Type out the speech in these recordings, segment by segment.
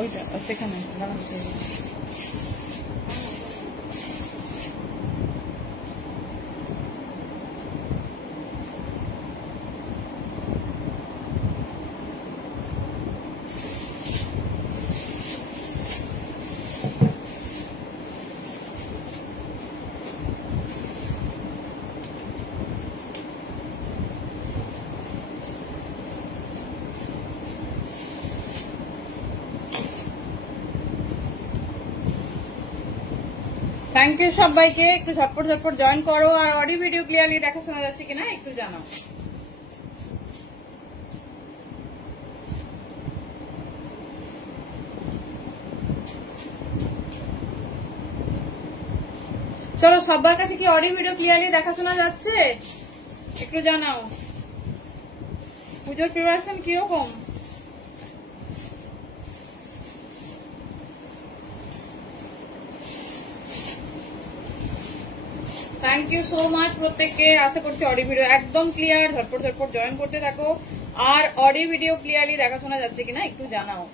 ওইটা সেখানে thank you সবাইকে। একটু ঝটপট ঝটপট জয়েন করো আর অডিও ভিডিও ক্লিয়ারলি দেখা শোনা যাচ্ছে কিনা একটু জানাও। চলো সবার কাছে কি অডিও ভিডিও ক্লিয়ারলি দেখা শোনা যাচ্ছে একটু জানাও। পুজোর প্রিপারেশন কিরকম? থ্যাংক ইউ সো মাচ প্রত্যেককে। আশা করছি অডিও ভিডিও একদম ক্লিয়ার। ঝটপট ঝটপট জয়েন করতে থাকো আর অডিও ভিডিও ক্লিয়ারলি দেখা শোনা যাচ্ছে কিনা একটু জানাও।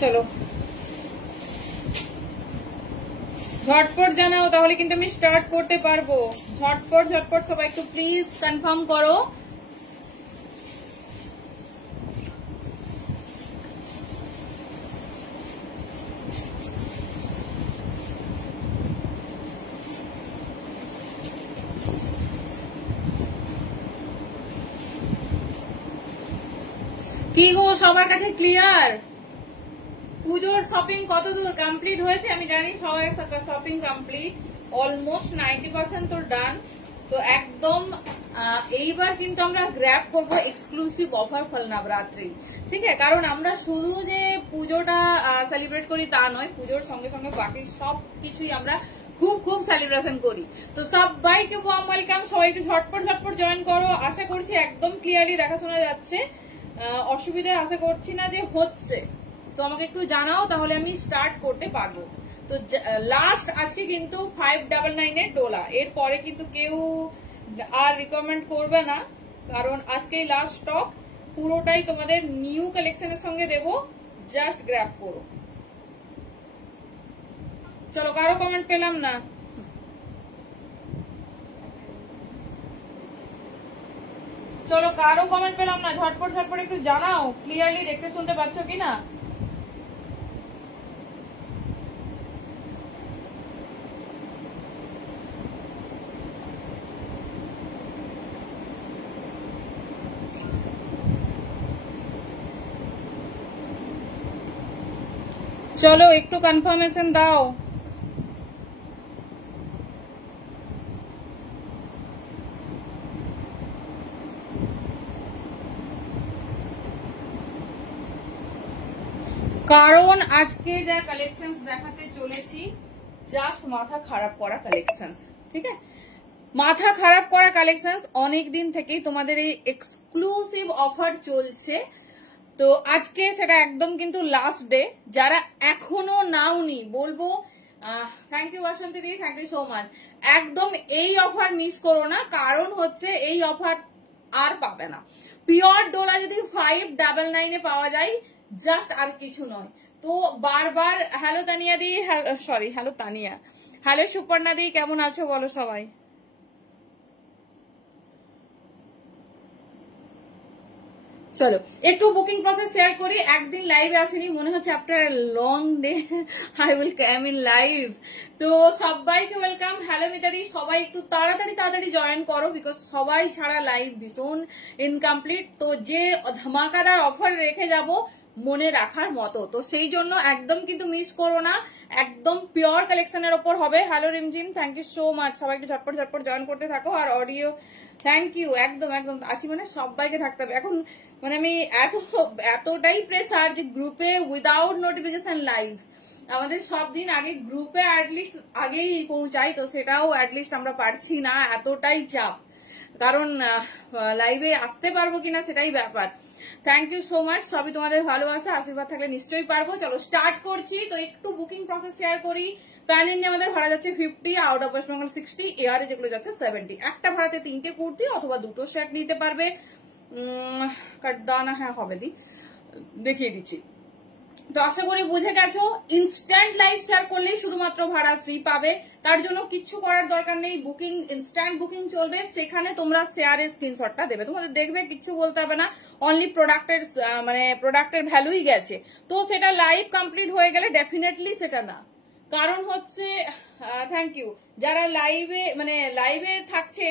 চলো ঝটপট জানাও, তাহলে কিন্তু আমি স্টার্ট করতে পারবো। ঝটপট ঝটপট সবাই একটু প্লিজ কনফার্ম করো। কি গো সবার কাছে ক্লিয়ার? পুজোর শপিং কতদূর কমপ্লিট হয়েছে? আমি জানি সবাই শপিং কমপ্লিট, অলমোস্ট 90% তো ডান। তো একদম এইবার কিন্তু আমরা গ্র্যাব করব এক্সক্লুসিভ অফার ফল নবরাত্রি, ঠিক আছে? কারণ আমরা শুধু যে পুজোটা সেলিব্রেট করি তা নয়, পুজোর সঙ্গে সঙ্গে বাকি সব কিছুই আমরা খুব খুব সেলিব্রেশন করি। তো সবাইকে ওয়ার্ম ওয়েলকাম। সবাই একটু ঝটপট ঝটপট জয়েন করো। আশা করছি একদম ক্লিয়ারলি দেখা শোনা যাচ্ছে, অসুবিধা আশা করছি না যে হচ্ছে। তো আমাকে একটু জানাও, তাহলে আমি স্টার্ট করতে পারবো। তো লাস্ট আজকে কিন্তু 599 এর ডোলা, এরপরে কিন্তু কেউ আর রিকমেন্ড করবে না, কারণ আজকেই লাস্ট স্টক। পুরোটাই তোমাদের নিউ কালেকশনের সঙ্গে দেবো, জাস্ট গ্র্যাব করো। চলো কারো কমেন্ট পেলাম না। চলো কারো কমেন্ট পেলাম না, ঝটপট ঝটপট একটু জানাও ক্লিয়ারলি দেখতে শুনতে পাচ্ছ কিনা। চলো একটু কনফার্মেশন দাও। কারণ আজকে যা কালেকশনস দেখাতে চলেছি জাস্ট মাথা খারাপ করা কালেকশনস, ঠিক আছে? মাথা খারাপ করা কালেকশনস। অনেকদিন থেকেই তোমাদের এই এক্সক্লুসিভ অফার চলছে, তো আজকে সেটা একদম কিন্তু লাস্ট ডে। যারা এখনো নাওনি বলবো থ্যাংক ইউ বাসন্তী দিদি, থ্যাংক ইউ সো মাচ। একদম এই অফার মিস করো না, কারণ হচ্ছে এই অফার আর পাবে না। পিওর ডোলা যদি 599 পাওয়া যায়, জাস্ট আর কিছু নয়। তো বারবার হ্যালো তানিয়া দি, sorry hello Tania, hello Suparna দি, কেমন আছো বলো সবাই। চলো একটু বুকিং প্রসেস শেয়ার করি। একদিন লাইভে আসেনি, মনে হচ্ছে after long day I will come in live. তো সবাইকে ওয়েলকাম। হ্যালো মিতাদি, সবাই একটু তাড়াতাড়ি তাড়াতাড়ি জয়েন করো, বিকজ সবাই ছাড়া লাইভ ভীষণ ইনকমপ্লিট। তো যে ধামাকাদার অফার রেখে যাব মনে রাখার মতো, তো সেই জন্য একদম কিন্তু মিস করো না। একদম পিওর কালেকশনের ওপর হবে। Hello Rimjhim, thank you so much. সবাই একটু ঝটপট ঝটপট জয়েন করতে থাকো আর অডিও থ্যাংক ইউ। একদম একদম আসি মানে সবাইকে থাকতে হবে এখন। মানে আমি এতটাই প্রেসার যে গ্রুপে উইদাউট নোটিফিকেশন লাইভ, আমাদের সব দিন আগে গ্রুপে অ্যাটলিস্ট আগেই পৌঁছাই, তো সেটাও অ্যাটলিস্ট আমরা পারছি না, এতটাই চাপ। কারণ লাইভে আসতে পারবো কিনা সেটাই ব্যাপার। থ্যাংক ইউ সো মাচ, সবই তোমাদের ভালোবাসা, আশীর্বাদ থাকলে নিশ্চয়ই পারবো। চলো স্টার্ট করছি। তো একটু বুকিং প্রসেস শেয়ার করি। প্যান ইন্ডিয়া আমাদের ভাড়া যাচ্ছে 50, আউট অফ ওয়েস্ট বেঙ্গল 60, এয়ারে যেগুলো যাচ্ছে 70। একটা ভাড়াতে 3টে কুর্তি অথবা 2টো সেট নিতে পারবে। কাটদানা হ্যাঁ হবে দি, দেখিয়ে দিচ্ছি। তো আশা করি বুঝে গেছো, ইনস্ট্যান্ট লাইভ শেয়ার করলেই শুধুমাত্র ভাড়া ফ্রি পাবে, তার জন্য কিচ্ছু করার দরকার নেই। বুকিং ইনস্ট্যান্ট বুকিং চলবে, সেখানে তোমরা শেয়ারের স্ক্রিনশটটা দেবে, তোমাদের দেখবে কিচ্ছু বলতে হবে না, অনলি প্রোডাক্টের মানে প্রোডাক্টের ভ্যালুই গেছে। তো সেটা লাইভ কমপ্লিট হয়ে গেলে ডেফিনেটলি সেটা না, কারণ হচ্ছে থ্যাংক ইউ যারা লাইভে মানে লাইভে থাকছে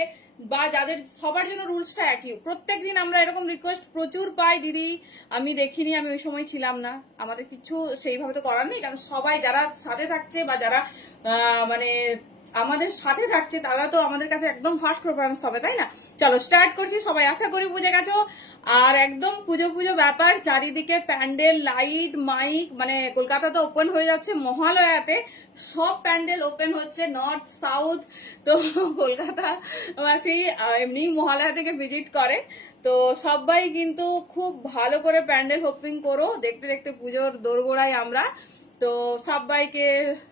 বা যাদের সবার জন্য রুলসটা একই। প্রত্যেকদিন আমরা এরকম রিকোয়েস্ট প্রচুর পাই, দিদি আমি দেখিনি, আমি ওই সময় ছিলাম না, আমাদের কিছু সেইভাবে তো করার নেই, কারণ সবাই যারা সাথে থাকছে বা যারা মানে আমাদের সাথে থাকছে তারা তো আমাদের কাছে একদম ফার্স্ট প্রেফারেন্স হবে, তাই না? চলো স্টার্ট করছি, সবাই আশা করি বুঝে গেছো। আর একদম পুজো পুজো ব্যাপার, চারিদিকে প্যান্ডেল, লাইট, মাইক, মানে কলকাতা তো ওপেন হয়ে যাচ্ছে মহালয়াতে, সব প্যান্ডেল ওপেন হচ্ছে নর্থ সাউথ। তো কলকাতা সেই এমনি মহালয়া থেকে ভিজিট করে, তো সবাই কিন্তু খুব ভালো করে প্যান্ডেল হোপিং করো, দেখতে দেখতে পুজোর দোরগোড়ায় আমরা। তো সবাইকে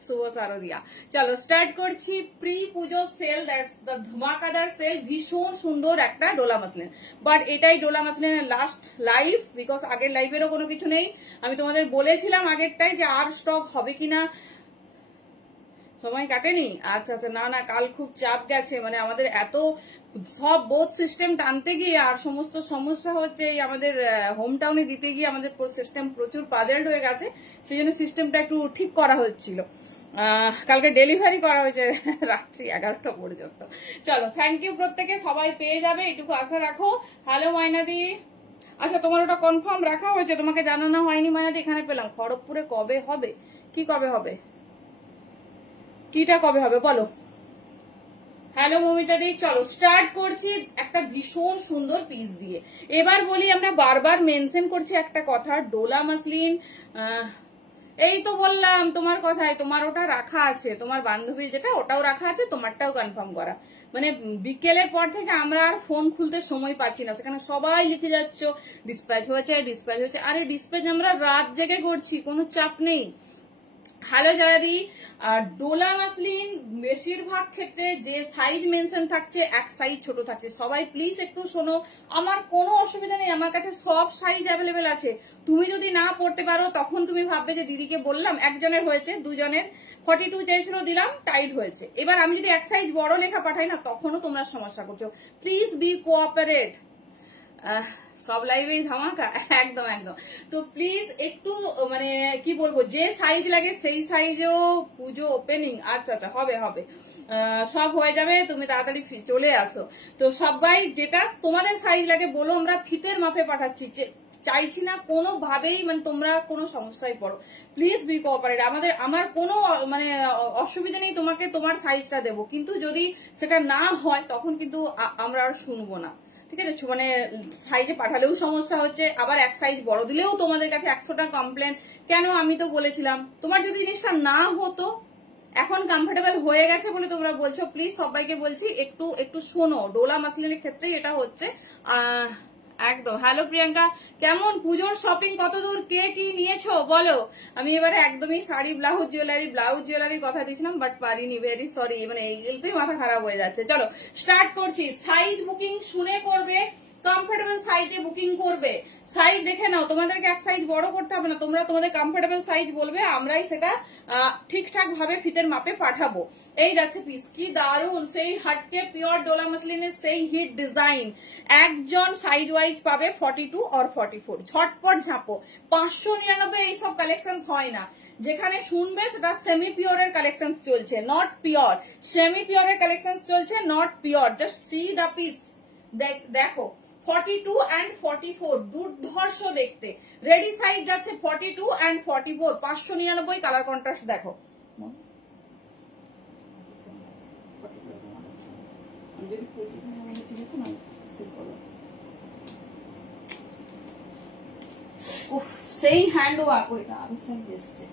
শুভ শারদিয়া। চলো স্টার্ট করছি pre Puja sell, that's the ধামাকাদার sell. ভীষণ সুন্দর একটা ডোলা মাসলিন, বাট এটাই ডোলা মাসলিনের লাস্ট লাইভ, বিকজ আগের লাইভেরও কোনো কিছু নেই। আমি তোমাদের বলেছিলাম আগেরটাই যে আর স্টক হবে কিনা, সময় কাটেনি। আচ্ছা আচ্ছা, না না কাল খুব চাপ গেছে, মানে আমাদের এত সব বোথ সিস্টেম টানতে গিয়ে আর সমস্ত সমস্যা হচ্ছে এই আমাদের হোম টাউনে দিতে গিয়ে আমাদের সিস্টেম প্রচুর পাজেল্ড হয়ে গেছে, সেই জন্য সিস্টেমটা একটু ঠিক করা হচ্ছিল। কালকে ডেলিভারি করা হয়েছে রাত্রি 11টা পর্যন্ত। চলো থ্যাংক ইউ প্রত্যেকে, সবাই পেয়ে যাবে, এটুকু আশা রাখো। হ্যালো মাইনাদি, আচ্ছা তোমার ওটা কনফার্ম রাখা হয়েছে, তোমাকে জানানো হয়নি মাইনাদি? এখানে পেলাম খড়গপুরে কবে হবে, কি কবে হবে, কিটা কবে হবে বলো। হ্যালো মমিতা দি, চলো স্টার্ট করছি একটা ভীষণ সুন্দর পিস দিয়ে। এবার বলি, আমরা বারবার মেনশন করছি একটা কথা, ডোলা মাসলিন এই তো বললাম তোমার কথায়, তোমার ওটা রাখা আছে, তোমার বান্ধবীর যেটা ওটাও রাখা আছে, তোমারটাও কনফার্ম করা। মানে বিকেলের পর থেকে আমরা আর ফোন খুলতে সময় পাচ্ছি না, সেখানে সবাই লিখে যাচ্ছ ডিসপ্যাচ হয়েছে ডিসপ্যাচ হয়েছে। আরে ডিসপ্যাচ আমরা রাত জেগে করছি, কোনো চাপ নেই। হ্যালো জারি, ডোলা মাসলিন বেশিরভাগ ক্ষেত্রে যে সাইজ মেনশন থাকছে এক সাইজ ছোট থাকছে। সবাই প্লিজ একটু শোনো, আমার কোনো অসুবিধা নেই, আমার কাছে সব সাইজ অ্যাভেলেবেল আছে। তুমি যদি না পড়তে পারো তখন তুমি ভাববে যে দিদিকে বললাম, একজনের হয়েছে, দুজনের 42 চেয়েছিল দিলাম, টাইট হয়েছে। এবার আমি যদি এক সাইজ বড় লেখা পাঠাই না, তখনও তোমরা সমস্যা করছো। Please be cooperate. সব লাইভেই ধামাকা, একদম একদম। তো প্লিজ একটু মানে কি বলবো, যে সাইজ লাগে সেই সাইজও পুজো ওপেনিং। আচ্ছা আচ্ছা, হবে হবে, সব হয়ে যাবে, তুমি তাড়াতাড়ি চলে আসো। তো সবাই যেটা তোমাদের সাইজ লাগে বলো, আমরা ফিতের মাপে পাঠাচ্ছি, চাইছি না কোনোভাবেই মানে তোমরা কোনো সমস্যায় পড়ো। Please be cooperate. আমার কোনো মানে অসুবিধা নেই, তোমাকে তোমার সাইজটা দেবো, কিন্তু যদি সেটা না হয় তখন কিন্তু আমরা আর শুনবো না, ঠিক আছে? মানে সাইজে পাঠালেও সমস্যা হচ্ছে, আবার এক সাইজ বড় দিলেও তোমাদের কাছে 100টা কমপ্লেন। কেন? আমি তো বলেছিলাম, তোমার যদি জিনিসটা না হতো, এখন কমফোর্টেবল হয়ে গেছে বলে তোমরা বলছো। প্লিজ সবাইকে বলছি একটু একটু শোনো, ডোলা মাসলিনের ক্ষেত্রেই এটা হচ্ছে একদম। হ্যালো প্রিয়াঙ্কা, কেমন পুজোর শপিং কতদূর, কে কি নিয়েছো বলো? আমি এবারে একদমই শাড়ি ব্লাউজ জুয়েলারির কথা দিয়েছিলাম, বাট পারিনি, ভেরি সরি, মানে এইগুলোই মাথা খারাপ হয়ে যাচ্ছে। চলো স্টার্ট করছি। সাইজ বুকিং শুনে করবে, কমফোর্টেবল সাইজে বুকিং করবে। সাইজ দেখে নাও, তোমাদেরকে এক সাইজ বড় করতে হবে না, তোমরা তোমাদের কমফোর্টেবল সাইজ বলবে, আমরাই সেটা ঠিকঠাক ভাবে ফিতের মাপে পাঠাবো। এই যাচ্ছে পিস, কি দারুন, সেই হাটকে পিওর ডোলা মাসলিনের সেই হিট ডিজাইন। একজন সাইজ ওয়াইজ পাবে 42 আর 44, ঝটপট ঝাঁপো। 599 এইসব কালেকশন হয় না, যেখানে শুনবে সেটা সেমি পিওরের কালেকশন চলছে, নট পিওর। সেমি পিওরের কালেকশন চলছে, not pure. Just see the piece, দেখো 42 and 44 দুর্ধর্ষ দেখতে। রেডি সাইজ যাচ্ছে 42 and 44, 599 কালার কন্ট্রাস্ট দেখো। সেই হ্যান্ড ওয়ার্ক, ওইটা আরো সাইজ এসছে।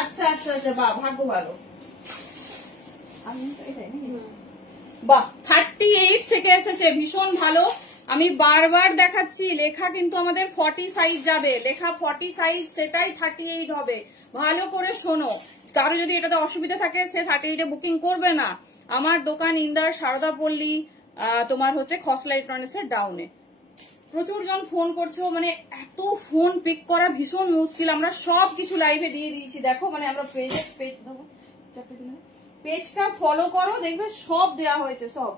আচ্ছা আচ্ছা আচ্ছা, বাহ ভাগ্য ভালো। বাহ 38 থেকে এসেছে, ভীষণ ভালো। আমি বারবার দেখাচ্ছি, লেখা কিন্তু আমাদের 40 সাইজ যাবে, লেখা 40 সাইজ, সেটাই 38 হবে। ভালো করে শোনো, কারো যদি এটাতে অসুবিধা থাকে সে 38-এ বুকিং করবে না। আমার দোকান ইন্দার সারদা পল্লী, তোমার হচ্ছে খসলা ইলেকট্রনিক্সের ডাউনে। প্রচুর জন ফোন করছো, মানে এত ফোন পিক করা ভীষণ মুশকিল। আমরা সব কিছু লাইভে দিয়ে দিয়েছি, দেখো মানে আমরা পেজটা ফলো করো, দেখবে সব দেওয়া হয়েছে সব।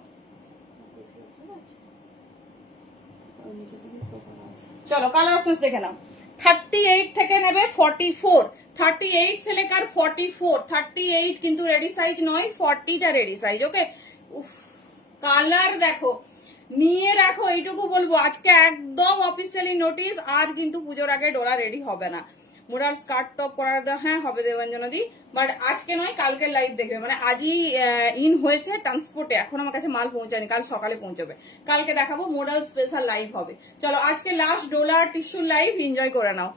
চলো কালার অপশন দেখে নাও। 38 থেকে নেবে 44, 38 से लेकर 44, 38 কিন্তু রেডি সাইজ নয়, 40টা রেডি সাইজ। ওকে, কালার দেখো, নিয়ে রাখো, এইটুকু বলবো। আজকে একদম অফিসিয়ালি নোটিস, আর কিন্তু পুজোর আগে ডোলা রেডি হবে না। মোরাল স্কার্ট টপ করার হ্যাঁ হবে দেবাঞ্জনা দি, বাট আজকে নয় কালকে লাইভ দেখবে। মানে আজই ইন হয়েছে ট্রান্সপোর্টে, এখন আমার কাছে মাল পৌঁছায়নি, কাল সকালে পৌঁছবে, কালকে দেখাবো। মোরাল স্পেশাল লাইভ হবে। চলো আজকে লাস্ট ডোলার টিস্যু লাইভ, এনজয় করে নাও।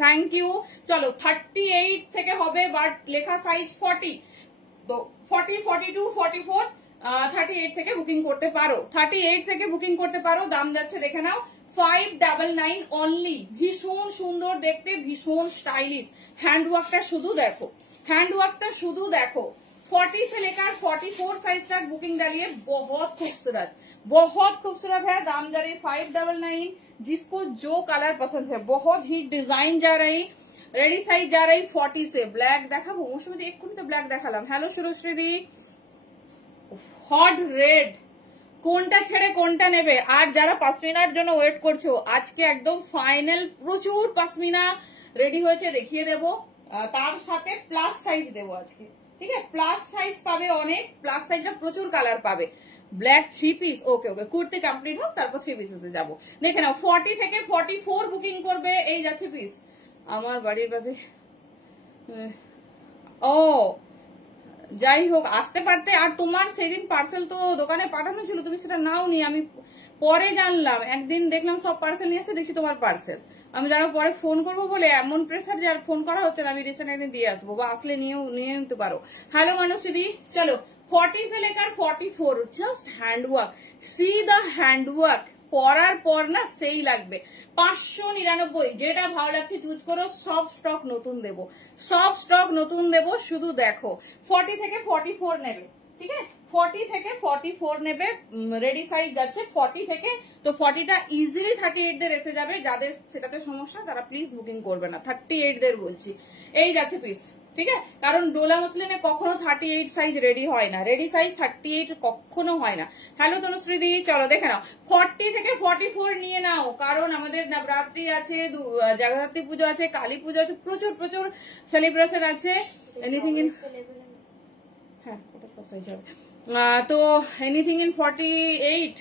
Thank you. চলো 38 থেকে হবে, বাট লেখা সাইজ 40, তো 40, 42, 44, 38 থেকে বুকিং করতে পারো, 38 থেকে বুকিং করতে পারো। দাম যাচ্ছে দেখে নাও 599 অনলি। ভীষণ সুন্দর দেখতে, ভীষণ স্টাইলিশ। হ্যান্ডওয়ার্কটা শুধু দেখো, হ্যান্ডওয়ার্কটা শুধু দেখো। 40 से लेकर 44 साइज तक बुकिंग डालिए। बहुत खूबसूरत, बहुत खूबसूरत है। दाम जा रही 599। जिसको जो कलर पसंद है, बहुत ही डिजाइन जा रही, रेडी साइज जा रही 40 से। ब्लैक দেখাবো মৌসুমী, এক্ষুনি তো ব্ল্যাক দেখালাম। হ্যালো সুরশ্রী দি, হট রেড, কোনটা ছেড়ে কোনটা নেবে? আর যারা পাশমিনার জন্য ওয়েট করছো, আজকে একদম ফাইনাল প্রচুর পাশমিনা রেডি হয়েছে, দেখিয়ে দেব। তার সাথে প্লাস সাইজ দেবো আজকে, ঠিক আছে? প্লাস সাইজ পাবে অনেক, প্লাস সাইজটা প্রচুর কালার পাবে। ব্ল্যাক 3 পিস, ওকে ওকে, কুর্তি কমপ্লিট হোক তারপর 3 পিসে যাবো। দেখে নাও 40 থেকে 44 বুকিং করবে। এই যাচ্ছে পিস আমার বাড়ির পাশে। ও যাই হোক, আসতে পারতে। আর তোমার সেদিন পার্সেল তো দোকানে পাঠানো ছিল, তুমি সেটা নাওনি, আমি পরে জানলাম। একদিন দেখলাম সব পার্সেল নিয়ে এসে, দেখছি তোমার পার্সেল। আমি যারা পরে ফোন করবো বলে এমন প্রেসার যে আর ফোন করা হচ্ছে না। আমি রিসেন্ট একদিন দিয়ে আসবো, বা আসলে নিয়ে নিতে পারো। হ্যালো মানুষদি, চলো 40 से लेकर 44, just handwork. C the handwork, পরার পর না সেই লাগবে। 599, যেটা ভালো লাগছে চুজ করো। সব স্টক নতুন দেবো, সব স্টক নতুন দেবো, শুধু দেখো। 40 থেকে 44 নেবে, ঠিক আছে? 40 থেকে 44 নেবে, রেডি সাইজ যাচ্ছে 40 থেকে। তো 40টা ইজিলি 38 দের এসে যাবে। যাদের সেটাতে সমস্যা তারা প্লিজ বুকিং করবে না, 38 দের বলছি। এই যাচ্ছে পিস, ঠিক আছে? কারণ ডোলা মসলিনে কখনো 38 সাইজ রেডি হয় না, রেডি সাইজ 38 কখনো হয় না। হ্যালো তনুশ্রী দি, চলো দেখে নাও 40 থেকে 44 নিয়ে নাও। কারণ আমাদের নবরাত্রি আছে, জগদ্ধাত্রী পুজো আছে, কালী পুজো আছে, প্রচুর প্রচুর সেলিব্রেশন আছে। এনিথিং ইন, হ্যাঁ ওটা সব হয়ে যাবে। তো এনিথিং ইন 48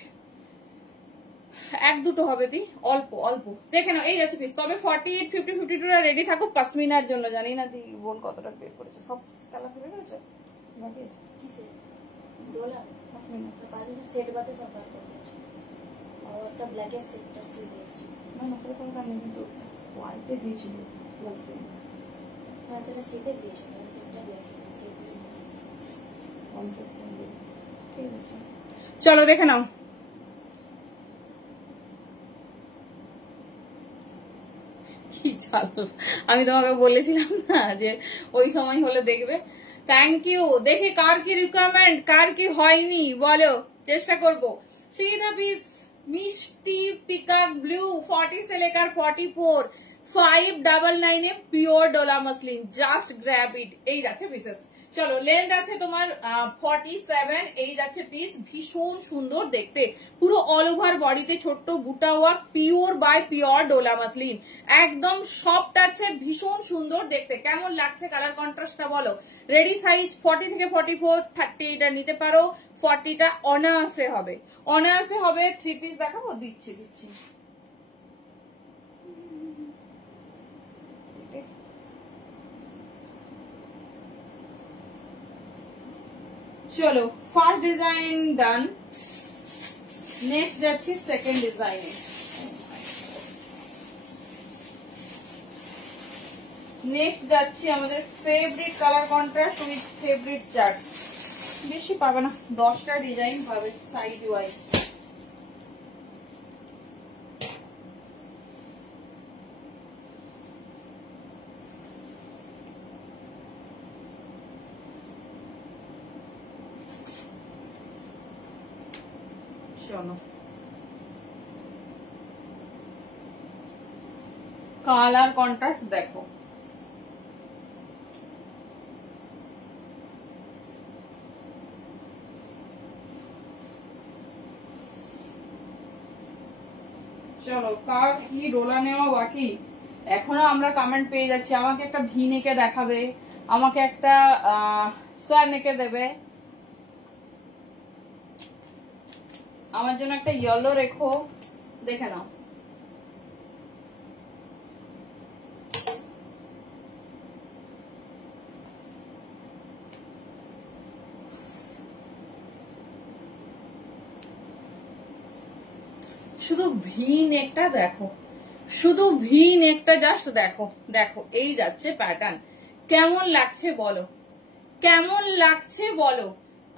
এক দুটো হবে দি, অল্প অল্প দেখে নাও। এই যাচ্ছে পিস। তবে 48, 50, 52 রেডি থাকো পাশমিনার জন্য। জানি না দি বোন কতটা বের করেছে, সব কালার ফেলে করেছে বাকি আছে কিসে ডলার পাশমিনা সেট বাতে সব কালার করেছে। আর একটা ব্ল্যাক এর সেটটা দিয়েছে না, না সেটা কোনো কাজ নেই, কিন্তু হোয়াইটে দিয়েছিল প্লাস হ্যাঁ সেটা সেটে দিয়েছে, সেটটা দিয়েছে, সেট দিয়েছে 50 ঠিক আছে। চলো দেখে নাও। কি চাল, আমি তোমাকে বলেছিলাম না যে ওই সময় হলে দেখবে। Thank you. দেখি কার কি রিকোয়ারমেন্ট, কার কি হয়নি বলো, চেষ্টা করবো। সি দ্য পিস, মিষ্টি পিকক ব্লু, 40 से लेकर 44, 599 এ pure Dola muslin. Just grab it. এই যাচ্ছে পিসেস। চলো লেন্থ আছে তোমার 47, এই যাচ্ছে পিস। ভীষণ সুন্দর দেখতে, পুরো অল ওভার বডিতে ছোট্ট buta work, pure by pure Dola muslin, একদম সফট আছে, ভীষণ সুন্দর দেখতে। কেমন লাগছে কালার কন্ট্রাস্টটা বলো? রেডি সাইজ 40 থেকে 44, 38 নিতে পারো। 40টা অনায়াসে হবে, অনায়াসে হবে। 3 পিস দেখাবো, দিচ্ছি দিচ্ছি। চলো ফার্স্ট ডিজাইন ডান, নেক্সট যাচ্ছি সেকেন্ড ডিজাইনে। নেক্সট যাচ্ছি আমাদের favourite colour contrast with favourite chart. বেশি পাবে না, 10টা ডিজাইন পাবে সাইজ ওয়াইজ। চলো কালার কন্ট্রাস্ট দেখো, চলো কার কি ডোলা নেওয়া বাকি, এখনো আমরা কমেন্ট পেয়ে যাচ্ছি। আমাকে একটা ভি নেকে দেখাবে, আমাকে একটা স্কয়ার নেকে দেবে, আমার জন্য একটা ইয়েলো রেখো, দেখে নাও। শুধু ভি নেকটা দেখো, শুধু ভি নেকটা জাস্ট দেখো, দেখো এই যাচ্ছে প্যাটার্ন। কেমন লাগছে বলো, কেমন লাগছে বলো।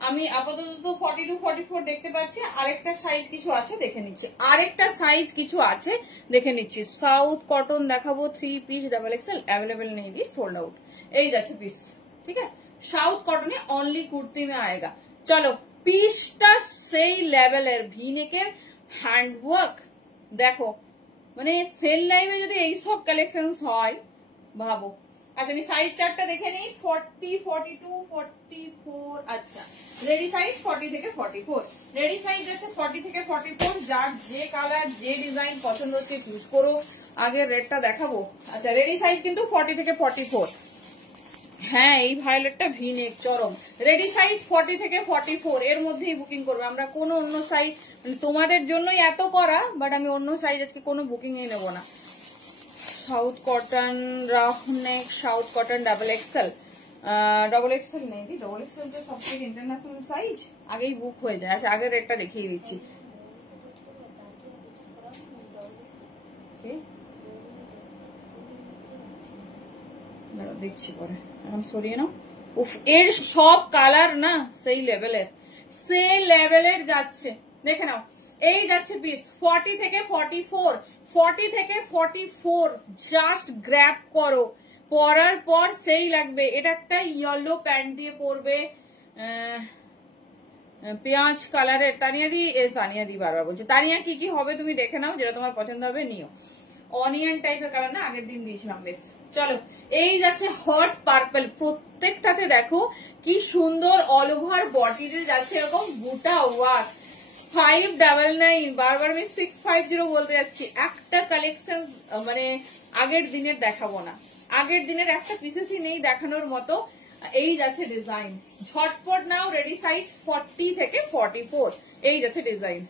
আমি আপাতত 42 44 দেখতে পাচ্ছি, আরেকটা সাইজ কিছু আছে দেখে নিচ্ছি, আরেকটা সাইজ কিছু আছে দেখে নিচ্ছি। সাউথ কটন দেখাবো, 3 পিস ডাবল এক্সেল अवेलेबल नहीं जी, सोल्ड आउट। এই যাচ্ছে পিস, ঠিক আছে। সাউথ কটনে অনলি কুর্তি মে আয়েগা। চলো পিসটা সেই লেভেলের, ভি নেকের হ্যান্ডওয়ার্ক দেখো, মানে সেল লাইভে যদি এইসব কালেকশন হয় ভাবো। আচ্ছা আমি সাইজ চার্টটা দেখে নিই, 40 42 44। আচ্ছা রেডি সাইজ 40 থেকে 44, রেডি সাইজ আছে 40 থেকে 44। যার যে কালার যে ডিজাইন পছন্দ হচ্ছে চুজ করো। আগে রেডটা দেখাবো। আচ্ছা রেডি সাইজ কিন্তু 40 থেকে 44। হ্যাঁ এই ভায়োলেটটা ভি নেক চরম, রেডি সাইজ 40 থেকে 44 এর মধ্যেই বুকিং করবে। আমরা কোনো অন্য সাইজ, তোমাদের জন্যই এত করা, বাট আমি অন্য সাইজ আজকে কোনো বুকিং এই নেবো না। South cotton round neck, south cotton double XL, double XL নেই দি, ডবল এক্সেল তো সব থেকে ইন্টারন্যাশনাল সাইজ, আগেই বুক হয়ে যায়। আচ্ছা আগের রেটটা দেখিয়ে দিচ্ছি। দেখছি পরে, এখন সরিয়ে নাও। উফ এর সব কালার না সেই লেভেলের, সেই লেভেলের যাচ্ছে, দেখে নাও। এই যাচ্ছে পিস 40 থেকে 44, 40 থেকে 44 জাস্ট গ্র্যাব করো, পরার পর সেই লাগবে। এটা একটা ইয়েলো প্যান্ট দিয়ে পরবে, পেঁয়াজ কালারের। তানিয়া দি বারবার বলছে, তানিয়া কি কি হবে তুমি দেখে নাও, যেটা তোমার পছন্দ হবে নিও। অনিয়ন টাইপের কালার না, আগের দিন দিয়েছিলাম বেশ। চলো এই যাচ্ছে হট পার্পল, প্রত্যেকটাতে দেখো কি সুন্দর অল ওভার বডিতে যাচ্ছে এরকম বুটা ওয়ার্ক। 599, বারবার আমি 650 বলতে যাচ্ছি। একটা কালেকশন মানে আগের দিনের দেখাবো না, আগের দিনের একটা পিসেসই নেই দেখানোর মতো। এই যাচ্ছে ডিজাইন, ঝটপট নাও। রেডি সাইজ 40 থেকে 44, এই যাচ্ছে ডিজাইন।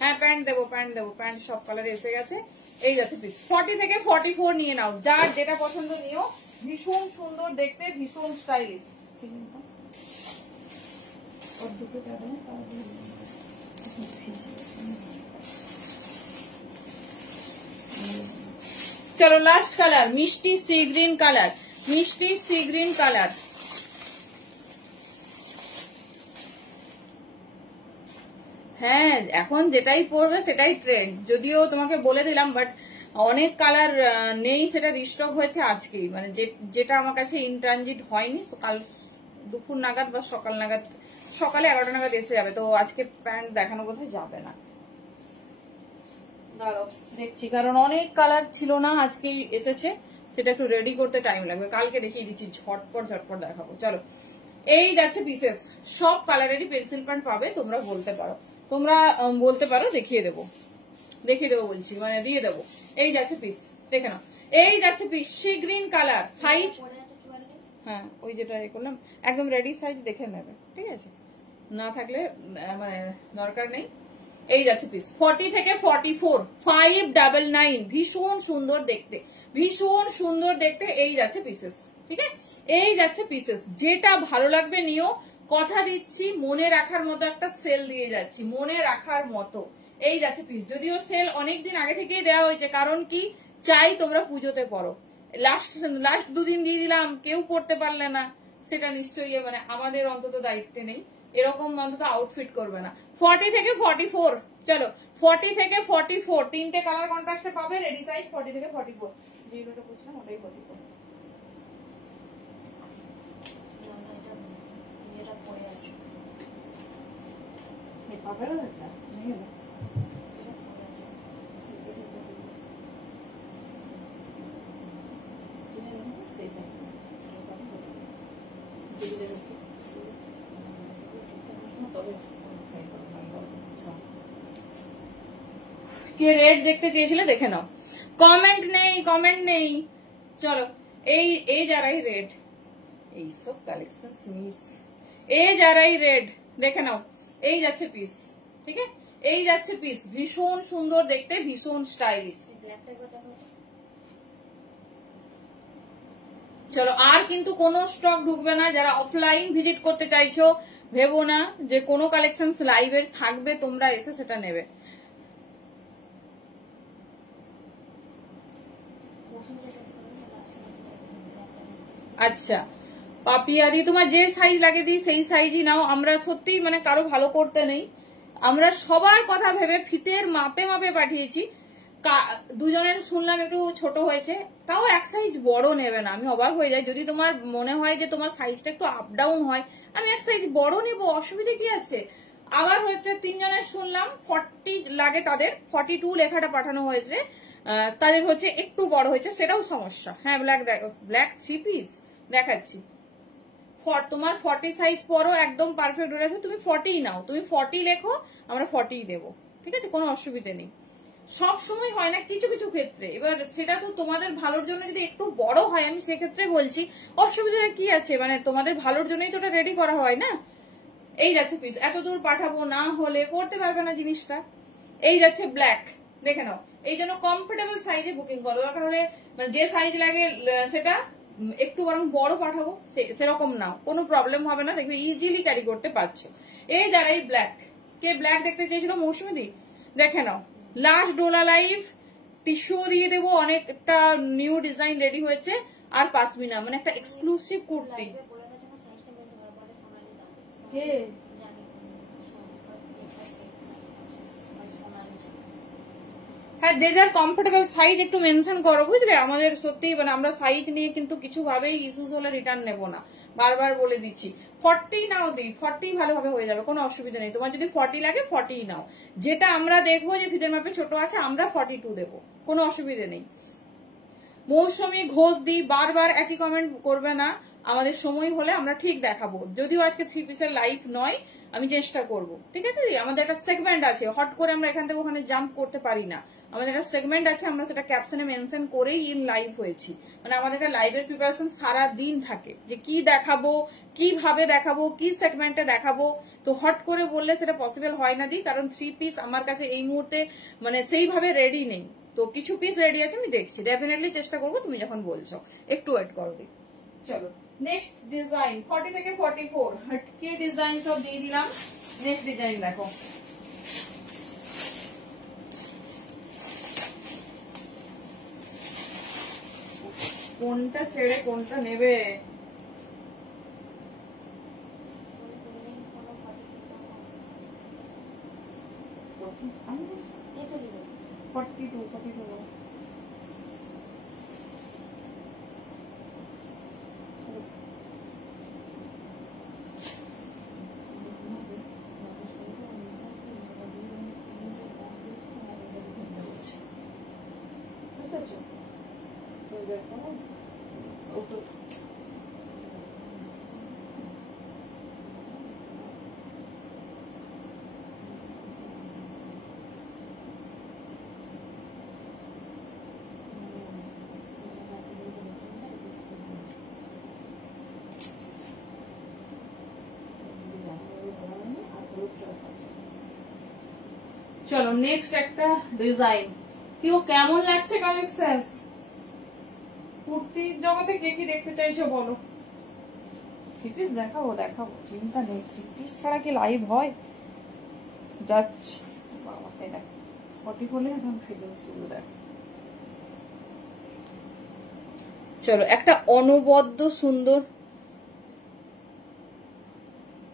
হ্যাঁ প্যান্ট দেবো, প্যান্ট দেবো, প্যান্ট সব কালারে এসে গেছে। এই যাচ্ছে পিস 40 থেকে 44 নিয়ে নাও, যার যেটা পছন্দ নিও। ভীষণ সুন্দর দেখতে, ভীষণ স্টাইলিশ। চলো লাস্ট কালার, মিষ্টি সি গ্রিন কালার, মিষ্টি সি গ্রিন কালার। হ্যাঁ এখন যেটাই পরবে সেটাই ট্রেন্ড, যদিও তোমাকে বলে দিলাম, বাট অনেক কালার নেই, সেটা রিস্টক হয়েছে আজকেই। মানে যেটা আমার কাছে ইন ট্রানজিট হয়নি, কাল দুপুর নাগাদ বা সকাল নাগাদ, সকালে 11টা নাগাদ এসে যাবে। তো আজকে প্যান্ট দেখানো কোথায় যাবে না, দাঁড়াও দেখছি, কারণ অনেক কালার ছিল না, আজকেই এসেছে, সেটা একটু রেডি করতে টাইম লাগবে। কালকে দেখিয়ে দিচ্ছি, ঝটপট ঝটপট দেখাবো। চলো এই যাচ্ছে পিসেস, সব কালারেরই পেন্সিল প্যান্ট পাবে, তোমরা বলতে পারো, তোমরা বলতে পারো, দেখিয়ে দেবো বলছি, মানে দিয়ে দেবো। এই যাচ্ছে পিস, দেখে নাও। এই যাচ্ছে piece sea green colour, size হ্যাঁ ওই যেটা এ করলাম, একদম রেডি সাইজ দেখে নেবে, ঠিক আছে, না থাকলে মানে দরকার নেই। এই যাচ্ছে পিস 40 থেকে 44, 599, ভীষণ সুন্দর দেখতে, ভীষণ সুন্দর দেখতে। এই যাচ্ছে পিসেস, ঠিক আছে, এই যাচ্ছে পিসেস। যেটা ভালো লাগবে নিও, কথা দিচ্ছি মনে রাখার মতো একটা সেল দিয়ে যাচ্ছি, মনে রাখার মতো। এই যাচ্ছে পিস, যদিও সেল অনেকদিন আগে থেকেই দেওয়া হয়েছে, কারণ কি চাই তোমরা পুজোতে পড়ো। লাস্ট 2 দিন দিয়ে দিলাম, কেউ পড়তে পারলে না, সেটা নিশ্চয়ই মানে আমাদের অন্তত দায়িত্বে নেই, এরকম অন্তত আউটফিট করবে না। 40 থেকে 44, চলো 40 থেকে 44, 3টে কালার কন্ট্রাস্টে পাবে। রেডি সাইজ 40 থেকে 44, যেটা বলছিলাম ওটাই 44। কে রেড দেখতে চেয়েছিলে দেখে নাও। কমেন্ট নেই। চলো এই যারাই রেড, এইসব কালেকশন মিস, এই যারাই রেড দেখে নাও, এই যাচ্ছে পিস, ঠিক আছে, এই যাচ্ছে পিস, ভীষণ সুন্দর দেখতে, ভীষণ স্টাইলিশ। চলো আর কিন্তু কোনো স্টক ঢুকবে না। যারা অফলাইন ভিজিট করতে চাইছো ভেবো না যে কোনো কালেকশন লাইভের থাকবে, তোমরা এসে সেটা নেবে। আচ্ছা পাপিয়ারি, তোমার যে সাইজ লাগে দিই সেই সাইজই নাও। আমরা সত্যি মানে কারো ভালো করতে নেই, আমরা সবার কথা ভেবে ফিতের মাপে মাপে পাঠিয়েছি। দুজনের শুনলাম একটু ছোট হয়েছে, তাও এক সাইজ বড় নেবে না। আমি অবাক হয়ে যাই, যদি তোমার মনে হয় যে তোমার সাইজটা একটু আপ ডাউন হয়, আমি এক সাইজ বড় নেবো, অসুবিধা কি আছে। আবার হচ্ছে তিনজনের শুনলাম 40 লাগে, তাদের 42 লেখাটা পাঠানো হয়েছে, তাদের হচ্ছে একটু বড় হয়েছে, সেটাও সমস্যা। হ্যাঁ ব্ল্যাক 3 পিস দেখাচ্ছি। তোমার 40 সাইজ পরও একদম পারফেক্ট হয়ে আছে, তুমি 40 নাও, তুমি 40 লেখো, আমরা 40 দেবো, ঠিক আছে, কোনো অসুবিধা নেই। সব সময় হয় না, কিছু কিছু ক্ষেত্রে। এবার সেটা তো তোমাদের ভালোর জন্য যদি একটু বড় হয়, আমি সেক্ষেত্রে বলছি অসুবিধাটা কি আছে, মানে তোমাদের ভালোর জন্যই তো ওটা রেডি করা হয় না। এই যাচ্ছে পিস, এত দূর পাঠাবো না হলে করতে পারবে না জিনিসটা। এই যাচ্ছে ব্ল্যাক, দেখে নাও। এই জন্য কমফোর্টেবল সাইজে বুকিং করো, দরকার হলে মানে যে সাইজ লাগে সেটা একটু বরং বড় পাঠাবো, সেরকম নাও, কোনো প্রবলেম হবে না, দেখবে ইজিলি ক্যারি করতে পারছো। এই যারা এই ব্ল্যাক, কে ব্ল্যাক দেখতে চেয়েছিল মৌসুমী, দেখে নাও, লাস্ট ডোলা লাইভ টিস্যু দিয়ে দেবো, অনেকটা নিউ ডিজাইন রেডি হয়েছে। আর পাসমিনা মানে একটা এক্সক্লুসিভ কুর্তি। হ্যাঁ, যে যার কমফোর্টেবল সাইজ একটু মেনশন করো, বুঝলে। আমাদের সত্যি মানে আমরা সাইজ নিয়ে কিন্তু কিছু ভাবেই ইস্যুস হলে রিটার্ন নেবো না, বারবার বলে দিচ্ছি। 40 নাও দিই, 40 ভালোভাবে হয়ে যাবে, কোনো অসুবিধা নেই। তোমার যদি 40 লাগে 40 নাও, যেটা আমরা দেখবো যে ফিতের মাপে ছোট আছে, আমরা 42 দেবো, কোনো অসুবিধা নেই। মৌসুমী ঘোষ দি, বারবার একই কমেন্ট করবে না, আমাদের সময় হলে আমরা ঠিক দেখাবো। যদিও আজকে 3 পিসের লাইভ নয়, আমি চেষ্টা করব, ঠিক আছে। আমাদের একটা সেগমেন্ট আছে, হট করে আমরা এখান থেকে ওখানে জাম্প করতে পারি না। আমাদের একটা সেগমেন্ট আছে, আমরা সেটা ক্যাপশনে মেনশন করেই ইন লাইভ হয়েছি। মানে আমাদের একটা লাইভের প্রিপারেশন সারা দিন থাকে, যে কি দেখাবো, কিভাবে দেখাবো, কি সেগমেন্টে দেখাবো। তো হট করে বললে সেটা পসিবল হয় না দি, কারণ 3 পিস আমার কাছে এই মুহূর্তে মানে সেইভাবে রেডি নেই। তো কিছু পিস রেডি আছে, আমি দেখছি, ডেফিনেটলি চেষ্টা করবো, তুমি যখন বলছো একটু ওয়েট করো। চলো নেক্সট ডিজাইন, 40 থেকে 44 হটকে ডিজাইন সব দিয়ে দিলাম। নেক্সট ডিজাইন দেখো, কোনটা ছেড়ে কোনটা নেবে। চলো নেক্সট একটা ডিজাইন, কেউ কেমন লাগছে কালেকশন? কুর্তির জগতে কে কি দেখতে চাইছো বলো। 3 পিস দেখাবো, চিন্তা নেই। 3 পিস ছাড়া কি লাইভ হয়? যাচ্ছে বাবাকে দেখ, 40 হলে এখন ফিলিংস গুলো দেখ। চলো একটা অনবদ্য সুন্দর,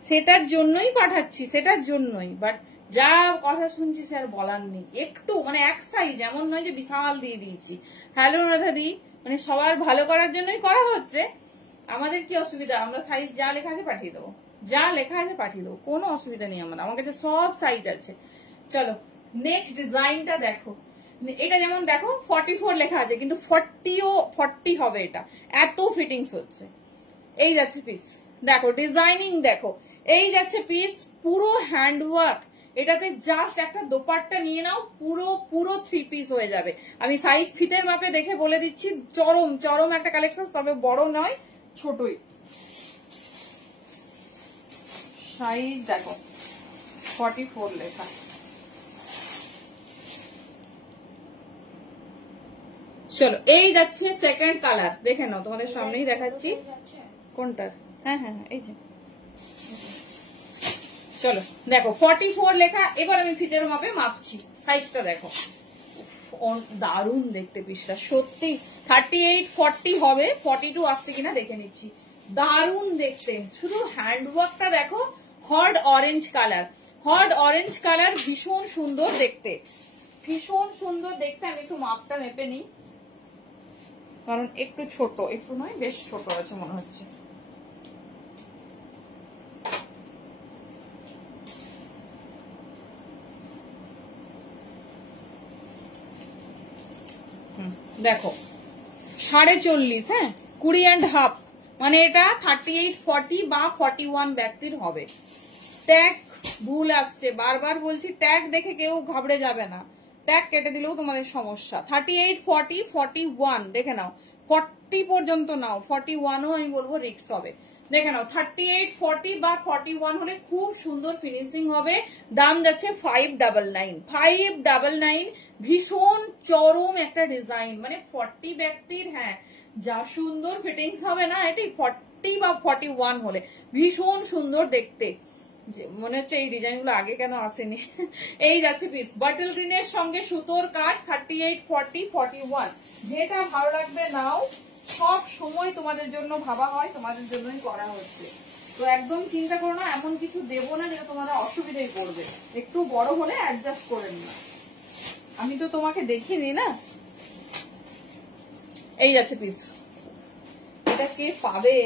সেটার জন্যই পাঠাচ্ছি, সেটার জন্যই। বাট যা কথা শুনছি সে আর বলার নেই। একটু মানে এক সাইজ, এমন নয় যে বিশাল দিয়ে দিয়েছি। হ্যালো রাধাদি, মানে সবার ভালো করার জন্যই করা হচ্ছে। আমাদের কি অসুবিধা, আমরা সাইজ যা লেখা আছে পাঠিয়ে দেবো, যা লেখা আছে পাঠিয়ে দেবো, কোনো অসুবিধা নেই আমার কাছে সব সাইজ আছে। চলো নেক্সট ডিজাইনটা দেখো। এটা যেমন দেখো 44 লেখা আছে, কিন্তু 40 হবে, এটা এত ফিটিংস হচ্ছে। এই যাচ্ছে পিস, দেখো ডিজাইনিং দেখো, এই যাচ্ছে পিস, পুরো হ্যান্ডওয়ার্ক। এটাতে জাস্ট একটা দোপাট্টা নিয়ে নাও, পুরো 3 পিস হয়ে যাবে। আমি সাইজ ফিতের মাপে দেখে বলে দিচ্ছি, চরম একটা কালেকশন, তবে বড় নয়, ছোটই। সাইজ দেখো 44 লেখা। চলো এই যাচ্ছে সেকেন্ড কালার, দেখে নাও, তোমাদের সামনেই দেখাচ্ছি কোনটা। হ্যাঁ হ্যাঁ এই যে, চলো দেখো 44 লেখা। এবার আমি ফিতের মাপে মাপছি, সাইজটা দেখো, দারুণ দেখতে পিসটা সত্যি। 38 40 হবে, 42 আসছে কিনা দেখে নিচ্ছি। দারুণ দেখতে, শুধু হ্যান্ডওয়ার্কটা দেখো, হট অরেঞ্জ কালার, ভীষণ সুন্দর দেখতে, ভীষণ সুন্দর দেখতে। আমি একটু মাপটা মেপে নিই, কারণ একটু ছোট, একটু নয় বেশ ছোট আছে মনে হচ্ছে। দেখো 40.5, হ্যাঁ 20.5, মানে এটা 38 40 বা 41 ব্যক্তির হবে। ট্যাগ ভুল আসছে, বারবার বলছি, ট্যাগ দেখে কেউ ঘাবড়ে যাবে না, ট্যাগ কেটে দিলেও তোমাদের সমস্যা। 38 40 41 দেখে নাও, 40 পর্যন্ত নাও, 41ও আমি বলবো রিক্স হবে। দেখে নাও 38 40 বা 41 হলে খুব সুন্দর ফিনিশিং হবে। দাম যাচ্ছে 599, ভীষণ চরম একটা ডিজাইন, মানে 40 ব্যক্তির, হ্যাঁ যা সুন্দর ফিটিংস হবে না, এটি 40 বা 41 হলে ভীষণ সুন্দর দেখতে। মনে হচ্ছে এই ডিজাইন গুলো আগে কেন আসেনি। এই যাচ্ছে পিস, বাটল গ্রিনের সঙ্গে সুতোর কাজ, 38 40 41, যেটা ভালো লাগবে নাও। সব সময় তোমাদের জন্য ভাবা হয়, তোমাদের জন্যই করা হচ্ছে, তো একদম চিন্তা করো না, এমন কিছু দেবো না যেটা তোমার অসুবিধায় পড়বে। একটু বড় হলে অ্যাডজাস্ট করে নিও, আমি তো তোমাকে দেখিনি না। এই যাচ্ছে পিস, এটা কে পাবে?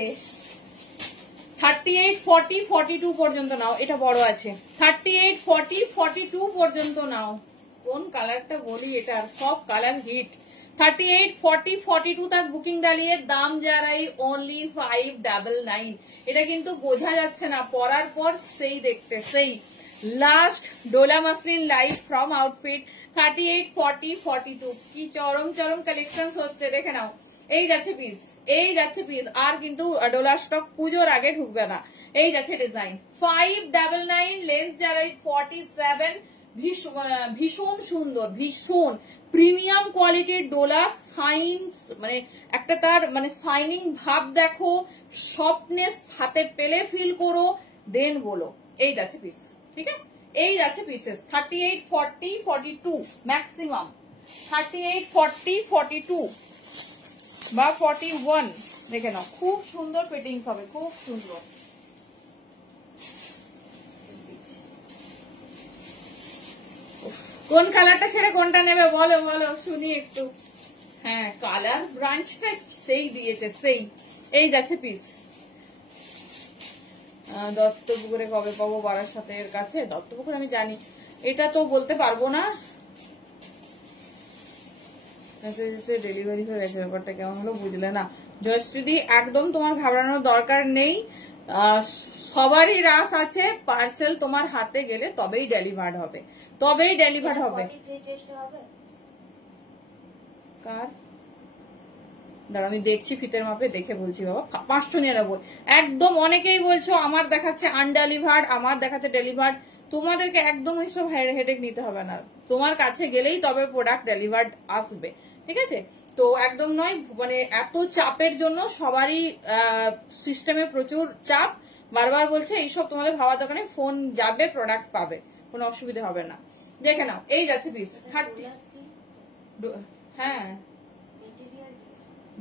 38 40 42 পর্যন্ত নাও, এটা বড় আছে। 38 40 42 পর্যন্ত নাও। কোন কালারটা বলি, এটা সব কালার হিট। 38 40 42 तक বুকিং ডালিয়ে, দাম যারাই অনলি 599। এটা কিন্তু বোঝা যাচ্ছে না, পরার পর সেই দেখতে সেই। Last Dola muslin live from outfit 38 40 42, কি চরম কালেকশন হচ্ছে, দেখে নাও। এই যাচ্ছে পিস, আর কিন্তু ডোলা স্টক পুজোর আগে ঢুকবে না। এই যাচ্ছে ডিজাইন 599, লেন্থ যারা 47, ভীষণ সুন্দর, ভীষণ প্রিমিয়াম কোয়ালিটির ডোলা। সাইন মানে একটা তার মানে সাইনিং ভাব দেখো, সফটনেস হাতে পেলে ফিল করো, দেন বলো। এই যাচ্ছে পিস, ঠিক আছে। এই যাচ্ছে পিসেস 38 40 42 ম্যাক্সিমাম, 38 40 42 বা 41, দেখে নাও, খুব সুন্দর ফিটিংস হবে, খুব সুন্দর। কোন কালারটা ছেড়ে কোনটা নেবে বলো শুনি একটু। হ্যাঁ কালার ব্রাঞ্চটা সেই দিয়েছে সেই। এই যাচ্ছে পিস, দত্তপুকুরে কবে পাবো? বারাসাতের কাছে দত্তপুকুর আমি জানি, এটা তো বলতে পারবো না। ডেলিভারি হয়ে গেছে, ব্যাপারটা কেমন হলো বুঝলে না জয়শ্রীদি। একদম তোমার ঘাবড়ানোর দরকার নেই, সবারই রাস আছে, পার্সেল তোমার হাতে গেলে তবেই ডেলিভার্ড হবে, কার দাঁড়া আমি দেখছি, ফিতের মাপে দেখে বলছি বাবা। 599 একদম। অনেকেই বলছো আমার দেখাচ্ছে আনডেলিভার্ড, আমার দেখাচ্ছে ডেলিভার্ড, তোমাদেরকে একদম ওইসব হেডেক নিতে হবে না, তোমার কাছে গেলেই তবে প্রোডাক্ট ডেলিভার্ড আসবে, ঠিক আছে। তো একদম নয়, মানে এত চাপের জন্য সবারই সিস্টেমে প্রচুর চাপ, বারবার বলছে এইসব তোমাদের ভাবা দোকানে ফোন যাবে, প্রোডাক্ট পাবে, কোনো অসুবিধা হবে না। দেখে নাও এই যাচ্ছে পিস 30, হ্যাঁ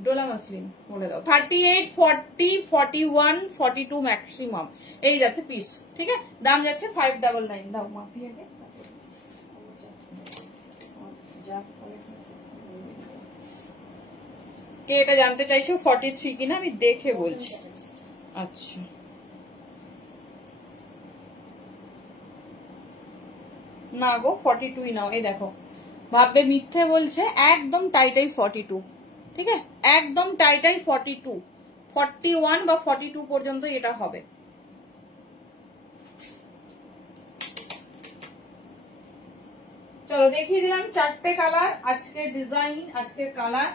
ডোলা মাসলিন বলে দাও। 38 40 41 42 ম্যাক্সিমাম। এই যাচ্ছে পিস, ঠিক আছে। দাম যাচ্ছে 599। দাও মাপি আগে, কে এটা জানতে চাইছো 43 কিনা আমি দেখে বলছি। আচ্ছা না গো 42 নাও। এই দেখো ভাববে মিথ্যে বলছে, একদম টাইটাই 42, ঠিক আছে, একদম টাইটাই 42, 41 বা 42 পর্যন্ত এটা হবে। চলো দেখিয়ে দিলাম 4টে কালার, আজকের ডিজাইন, আজকের কালার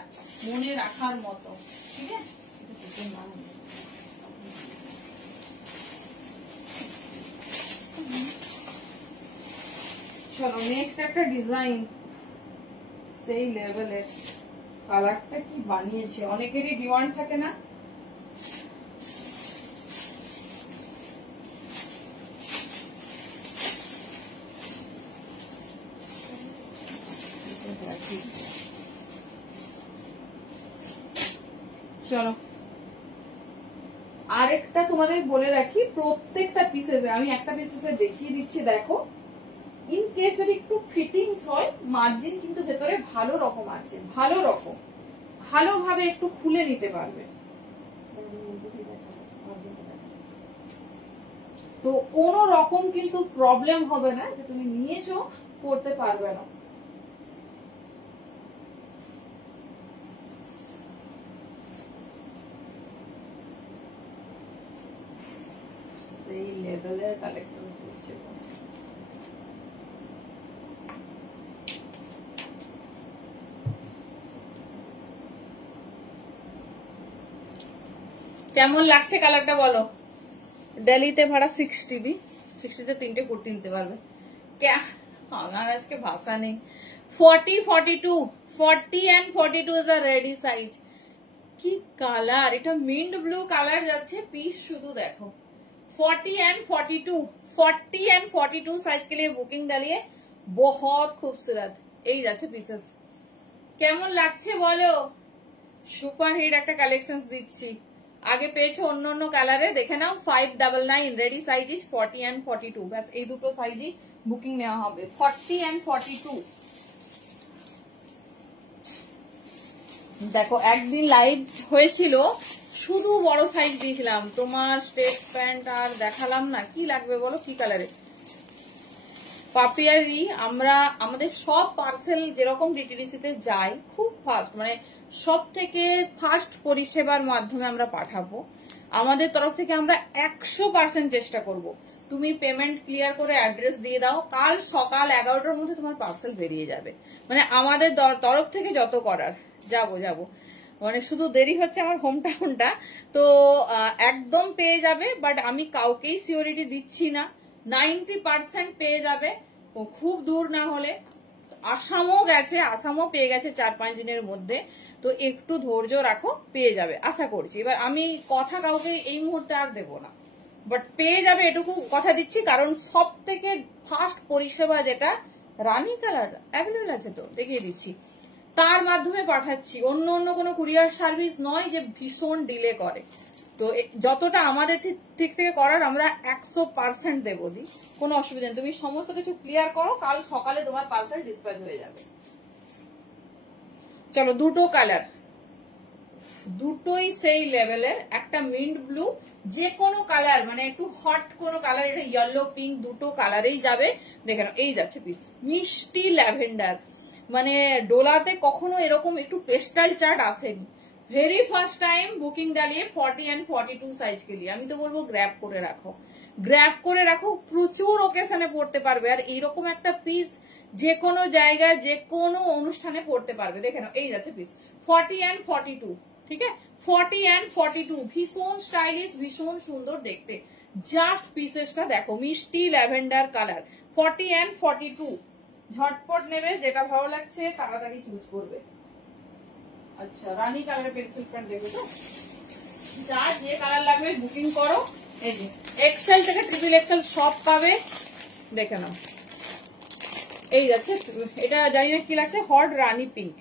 মনে রাখার মতো, ঠিক আছে। চলো নেক্সট একটা ডিজাইন, সেই লেভেলের, কালারটা কি বানিয়েছে, অনেকেরই ডিমান্ড থাকে না। চলো আরেকটা তোমাদের বলে রাখি, প্রত্যেকটা পিসেসে আমি একটা পিসেসে দেখিয়ে দিচ্ছি, দেখো ইন কেস যদি একটু ফিটিংস হয়, মার্জিন কিন্তু ভেতরে ভালো রকম আছে, ভালো রকম, ভালোভাবে একটু খুলে নিতে পারবে। তো কোনো রকম কিন্তু প্রবলেম হবে না যে তুমি নিয়েছো পড়তে পারবে না। সেই লেভেলের কালেকশন করছে। কেমন লাগছে কালারটা বলো? দিল্লিতে ভাড়া 60 দি, 60তে 3টে কুর্তি নিতে পারবে। আমার আজকে ভাষা নেই। 40, 42, 40 and 42 is the ready size। কি কালার, এটা মিন্ট ব্লু কালার যাচ্ছে, পিস শুধু দেখো। 40 and 42, 40 and 42 साइज के लिए बुकिंग डालिए, बहुत खूबसूरत। এই যাচ্ছে পিসেস। কেমন লাগছে বলো? সুপার হিট একটা কালেকশন দিচ্ছি। আগে পেয়েছো অন্য অন্য কালারে, দেখে নাও। 599 রেডি সাইজ ইজ 40 and 42, ব্যাস এই দুটো সাইজই বুকিং নেওয়া হবে, 40 and 42। দেখো একদিন লাইভ হয়েছিল, শুধু বড় সাইজ দিয়েছিলাম, তোমার স্ট্রেট প্যান্ট আর দেখালাম না। কি লাগবে বলো, কি কালারে? পাপিয়ারি আমরা আমাদের সব পার্সেল যেরকম ডিটিডিসি তে যায় খুব ফাস্ট, মানে সব থেকে ফাস্ট পরিষেবার মাধ্যমে আমরা পাঠাবো। আমাদের তরফ থেকে আমরা 100% চেষ্টা করব। তুমি পেমেন্ট ক্লিয়ার করে অ্যাড্রেস দিয়ে দাও, কাল সকাল 11টার মধ্যে তোমার পার্সেল বেরিয়ে যাবে। মানে আমাদের তরফ থেকে যত করার যাবো, মানে শুধু দেরি হচ্ছে আমার হোম টাউনটা, তো একদম পেয়ে যাবে। বাট আমি কাউকেই সিওরিটি দিচ্ছি না, 90% পেয়ে যাবে, খুব দূর না হলে। আসামও গেছে, আসামও পেয়ে গেছে 4-5 দিনের মধ্যে, তো একটু ধৈর্য রাখো, পেয়ে যাবে আশা করছি। এবার আমি কথা কাউকে এই মুহূর্তে আর দেবো না, বাট পেয়ে যাবে এটুকু কথা দিচ্ছি। কারণ সব থেকে ফাস্ট পরিষেবা যেটা রানী কালার অ্যাভেলেবল আছে, তো দেখিয়ে দিচ্ছি, তার মাধ্যমে পাঠাচ্ছি। অন্য অন্য কোনো কুরিয়ার সার্ভিস নয় যে ভীষণ ডিলে করে। তো যতটা আমাদের ঠিক থেকে করার আমরা 100% দেবো, দি কোনো অসুবিধা নেই। তুমি সমস্ত কিছু ক্লিয়ার করো, কাল সকালে তোমার পার্সেল ডিসপ্যাচ হয়ে যাবে। চলো দুটো কালার, দুটোই সেই লেভেলের। একটা মিন্ট ব্লু, যে কোনো কালার, মানে একটু হট কোনো কালার, এটা ইয়েলো পিঙ্ক, দুটো কালারেই যাবে। দেখেন এই যাচ্ছে পিস, মিষ্টি ল্যাভেন্ডার, মানে ডোলাতে কখনো এরকম একটু পেস্টাল চার্ট আসেনি। ভেরি ফার্স্ট টাইম বুকিং ডালিয়ে 40 and 42 সাইজ के लिए। আমি তো বলবো গ্র্যাব করে রাখো, গ্র্যাব করে রাখো, প্রচুর ওকেশনে পড়তে পারবে। আর এইরকম একটা পিস যে কোনো জায়গায় যে কোনো অনুষ্ঠানে পড়তে পারবে। দেখে নাও এই যাচ্ছে পিস, 40 and 42, ঠিক আছে, 40 and 42, ভীষণ স্টাইলিশ, ভীষণ সুন্দর দেখতে। জাস্ট পিসেসটা দেখো, মিষ্টি ল্যাভেন্ডার কালার, 40 and 42। ঝটপট নেবে, যেটা ভালো লাগছে তাড়াতাড়ি চুজ করবে। আচ্ছা রানী কালারের পেন্সিল প্যান্ট দেখবে তো, যার যে কালার লাগবে বুকিং করো। এই যে এক্সেল থেকে ট্রিপল এক্সেল সব পাবে, দেখে নাও এই যাচ্ছে। এটা জানি না কি লাগছে, হট রানী পিঙ্ক,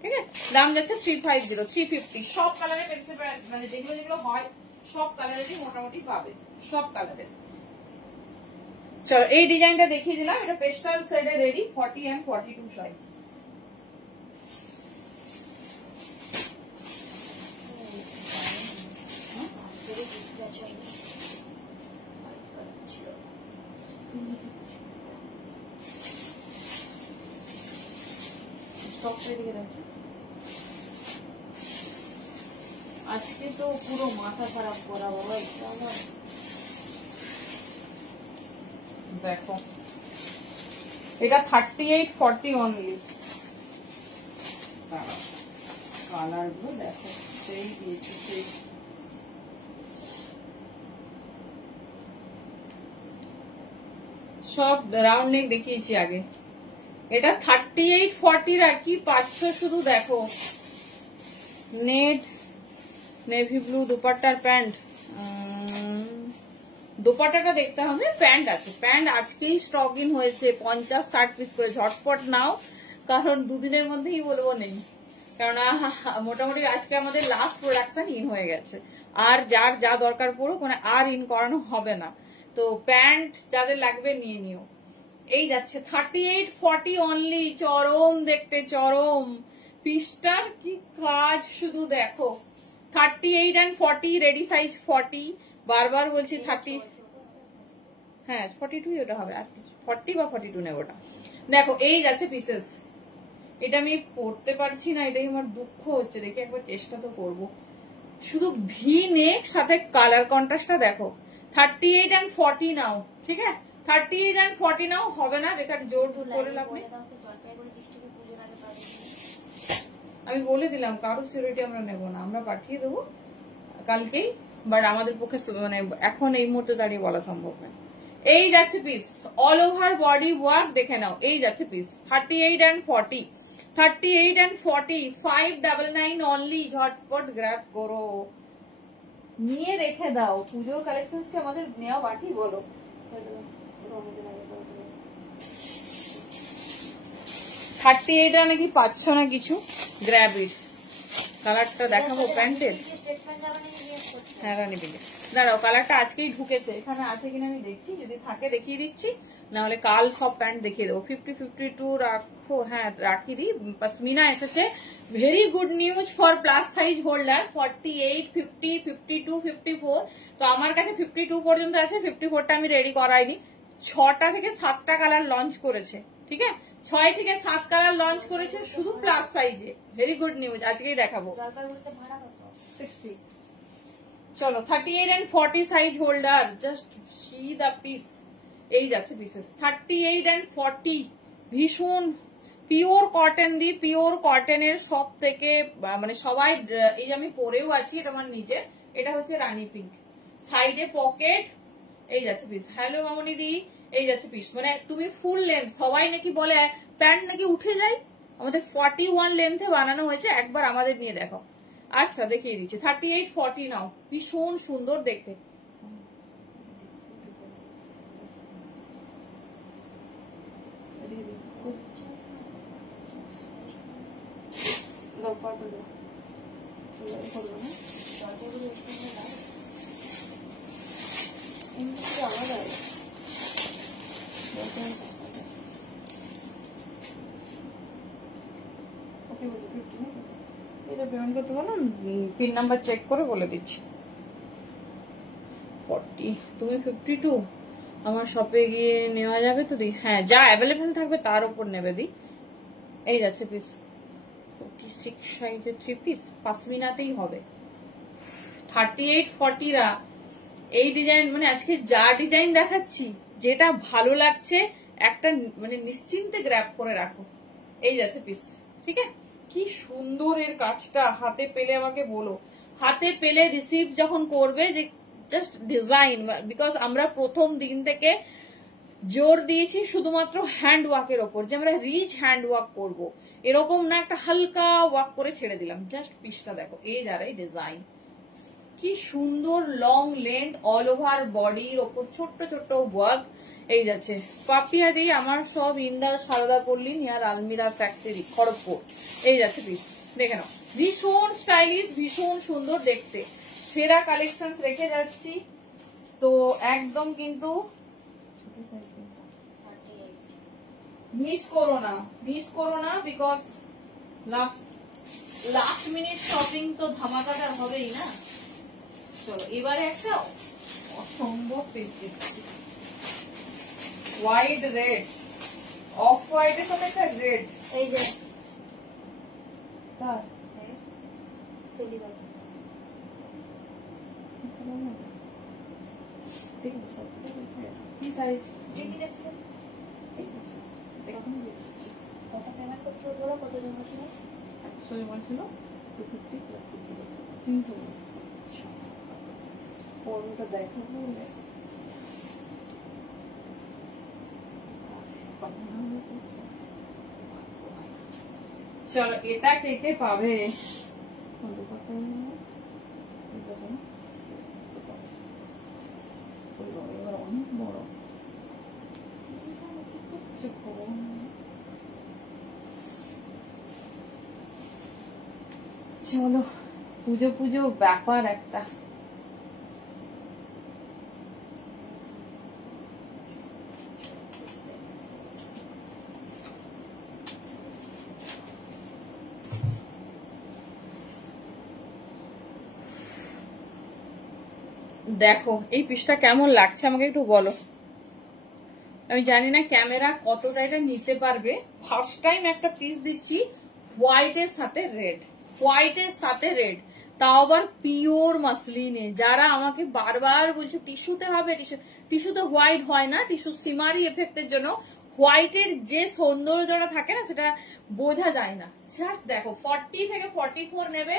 ঠিক আছে, দাম যাচ্ছে 350, 350। সব কালারের পেন্সিল প্যান্ট, মানে যেগুলো যেগুলো হয় সব কালারেরই মোটামুটি পাবে, সব কালারের। চলো এই ডিজাইনটা দেখিয়ে দিলাম, এটা পেস্টাল শেডে রেডি, 40 and 42 সাইজ। আজকে তো পুরো মাথা খারাপ করা বাবা, এটা আমার দেখো এটা 38-40 অনলি। কালার গুলো দেখো সেই দিয়েছি সেই। সব রাউন্ড নেক দেখিয়েছি আগে। এটা 38-40 আর কি পাচ্ছ শুধু দেখো। নেট নেভি ব্লু দুপাট্টার প্যান্ট, দুপাট্টাটা দেখতে হবে। প্যান্ট আছে, প্যান্ট আজকেই স্টক ইন হয়েছে 50-60 পিস করে, ঝটপট নাও কারণ দুদিনের মধ্যেই বলবো নেই, কারণ মোটামুটি আজকে আমাদের লাস্ট প্রোডাকশন ইন হয়ে গেছে। আর যার যা দরকার পড়ুক মানে আর ইন করানো হবে না। তো প্যান্ট যাদের লাগবে নিয়ে নিও। এই যাচ্ছে 38-40 অনলি, চরম দেখতে চরম। পিসটার কি কাজ শুধু দেখো। 38 and 40 রেডি সাইজ 40, বারবার বলছি 30, হ্যাঁ 42 ওটা হবে, আর 40 বা 42 নেব ওটা। দেখো এই যাচ্ছে পিসেস, এটা আমি পড়তে পারছি না, এটাই আমার দুঃখ হচ্ছে। দেখি একবার চেষ্টা তো করব। শুধু ভি নেক সাথে কালার কন্ট্রাস্টটা দেখো। 38 and 40 নাও, ঠিক আছে 38 and 40 নাও, হবে না বেকার জোর করে লাভ নেই। আমি বলে দিলাম কারো সিউরিটি আমরা নেব না, আমরা পাঠিয়ে দেবো কালকেই, বাট আমাদের পক্ষে মানে এখন এই মুহূর্তে দাঁড়িয়ে বলা সম্ভব নয়। এই যাচ্ছে piece, all over body work দেখে নাও। এই যাচ্ছে পিস 38 and 40, 38 and 40, 599 অনলি। ঝটপট গ্র্যাব করো, নিয়ে রেখে দাও। পুজোর কালেকশনস কে আমাদের নেওয়া বাকি বলো। 38 নাকি পাচ্ছ না কিছু, গ্র্যাব ইট। কালারটা দেখাবো প্যান্টের, হ্যাঁ রানী পিঙ্ক। দাঁড়াও কালারটা আজকেই ঢুকেছে, এখানে আছে কিনা আমি দেখছি, যদি থাকে দেখিয়ে দিচ্ছি, না হলে কাল সব প্যান্ট দেখিয়ে দেবো। 50-52 রাখো, হ্যাঁ রাখি দি। পশমিনা এসেছে, very good news for plus size holder. 48, 50, 52, 54। তো আমার কাছে 52 পর্যন্ত আছে, 54টা আমি রেডি করাইনি। 6টা থেকে 7টা কালার লঞ্চ করেছে, ঠিক আছে 6 থেকে 7 কালার লঞ্চ করেছে শুধু প্লাস সাইজে। ভেরি গুড নিউজ, আজকেই দেখাবো। 60। চলো 38 and 40 size holder, just see the piece. এই যাচ্ছে পিসেস 38 and 40, ভীষণ পিওর কটন দি। পিওর কটনের সব থেকে মানে সবাই, এই যে আমি পরেও আছি, এটা আমার নিজের, এটা হচ্ছে রানী পিঙ্ক, সাইডে পকেট। এই যাচ্ছে পিস। হ্যালো মামনি দি, এই যাচ্ছে পিস। মানে তুমি ফুল লেন্থ, সবাই নাকি বলে প্যান্ট নাকি উঠে যায়, আমাদের 41 লেন্থে বানানো হয়েছে, একবার আমাদের নিয়ে দেখো। আচ্ছা দেখিয়ে দিচ্ছি। 38-40 নাও, ভীষণ সুন্দর দেখতে। পিন নাম্বার চেক করে বলে দিচ্ছি। 40, তুমি 52, আমার শপে গিয়ে নেওয়া যাবে তো দি? হ্যাঁ যা অ্যাভেলেবেল থাকবে তার উপর নেবে দি। এই যাচ্ছে পিস 46 সাইজের 3 পিস, পাশমিনাতেই হবে। 38-40 রা এই ডিজাইন, মানে আজকে যা ডিজাইন দেখাচ্ছি যেটা ভালো লাগছে একটা মানে নিশ্চিন্তে গ্র্যাব করে রাখো। এই যাচ্ছে পিস, ঠিক আছে। কি সুন্দর এর কাজটা, হাতে পেলে আমাকে বলো। হাতে পেলে রিসিভ যখন করবে যে জাস্ট ডিজাইন, বিকজ আমরা প্রথম দিন থেকে জোর দিয়েছি শুধুমাত্র হ্যান্ড ওয়ার্কের ওপর, যে আমরা রিচ হ্যান্ড ওয়ার্ক করবো, এরকম না একটা হালকা ওয়ার্ক করে ছেড়ে দিলাম। জাস্ট পিসটা দেখো, এই যারা এই ডিজাইন কি সুন্দর, লং লেন্থ, অল ওভার বডির ওপর ছোট্ট ছোট্ট ওয়ার্ক। এই যাচ্ছে পাপিয়া দিয়ে আমার সব ইন্ডা সারদা পল্লী নিয়ার আলমিরা ফ্যাক্টরি খড়গপুর। এই যাচ্ছে পিস, দেখে নাও, ভীষণ স্টাইলিশ, ভীষণ সুন্দর দেখতে। সেরা কালেকশন রেখে যাচ্ছি, তো একদম কিন্তু মিস করো না, মিস করো না, বিকজ লাস্ট মিনিট শপিং তো ধামাকাদার হবেই না। চলো এবারে একটা অসম্ভব পিস দিচ্ছি, হোয়াইট রেড, অফ হোয়াইটের সাথে একটা রেড। এই যে তার সেলিবার কি সাইজ ঠিকই আছে। কত পেমেন্ট করতে হবে বলো, কত জমা ছিল? 100 জমা ছিল, 250 প্লাস 300 ফর্মটা দেখো। চলো এটা কে কে পাবে? অনেক বড়। চলো পুজো পুজো ব্যাপার একটা। দেখো এই পিসটা কেমন লাগছে আমাকে একটু বলো। আমি জানি না ক্যামেরা কতটা এটা নিতে পারবে। ফার্স্ট টাইম একটা পিস দিচ্ছি হোয়াইটের সাথে রেড, হোয়াইটের সাথে রেড, তাও আবার পিওর মাসলিনে। যারা আমাকে বারবার বলছে টিস্যুতে হবে, টিস্যুতে হোয়াইট হয় না, টিস্যু সিমারি এফেক্টের জন্য হোয়াইটের যে সৌন্দর্যটা থাকে না সেটা বোঝা যায় না। জাস্ট দেখো 40 থেকে 44 নেবে,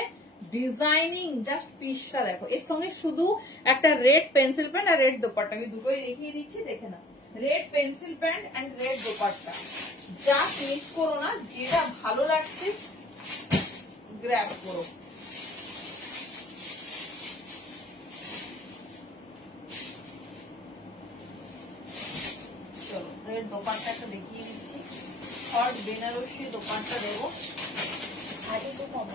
ডিজাইনিং জাস্ট পিসটা দেখো। এর সঙ্গে শুধু একটা রেড পেন্সিল প্যান্ট আর রেড দোপাট্টা, আমি দুটোই দেখিয়ে দিচ্ছি, দেখে না। Red pencil pant and red dupatta, just miss করো না, যেটা ভালো লাগছে গ্র্যাব করো। চলো রেড দোপাট্টা একটা দেখিয়ে দিচ্ছি। শর্ট বেনারসি দোপাট্টা দেবো, আর একটু কম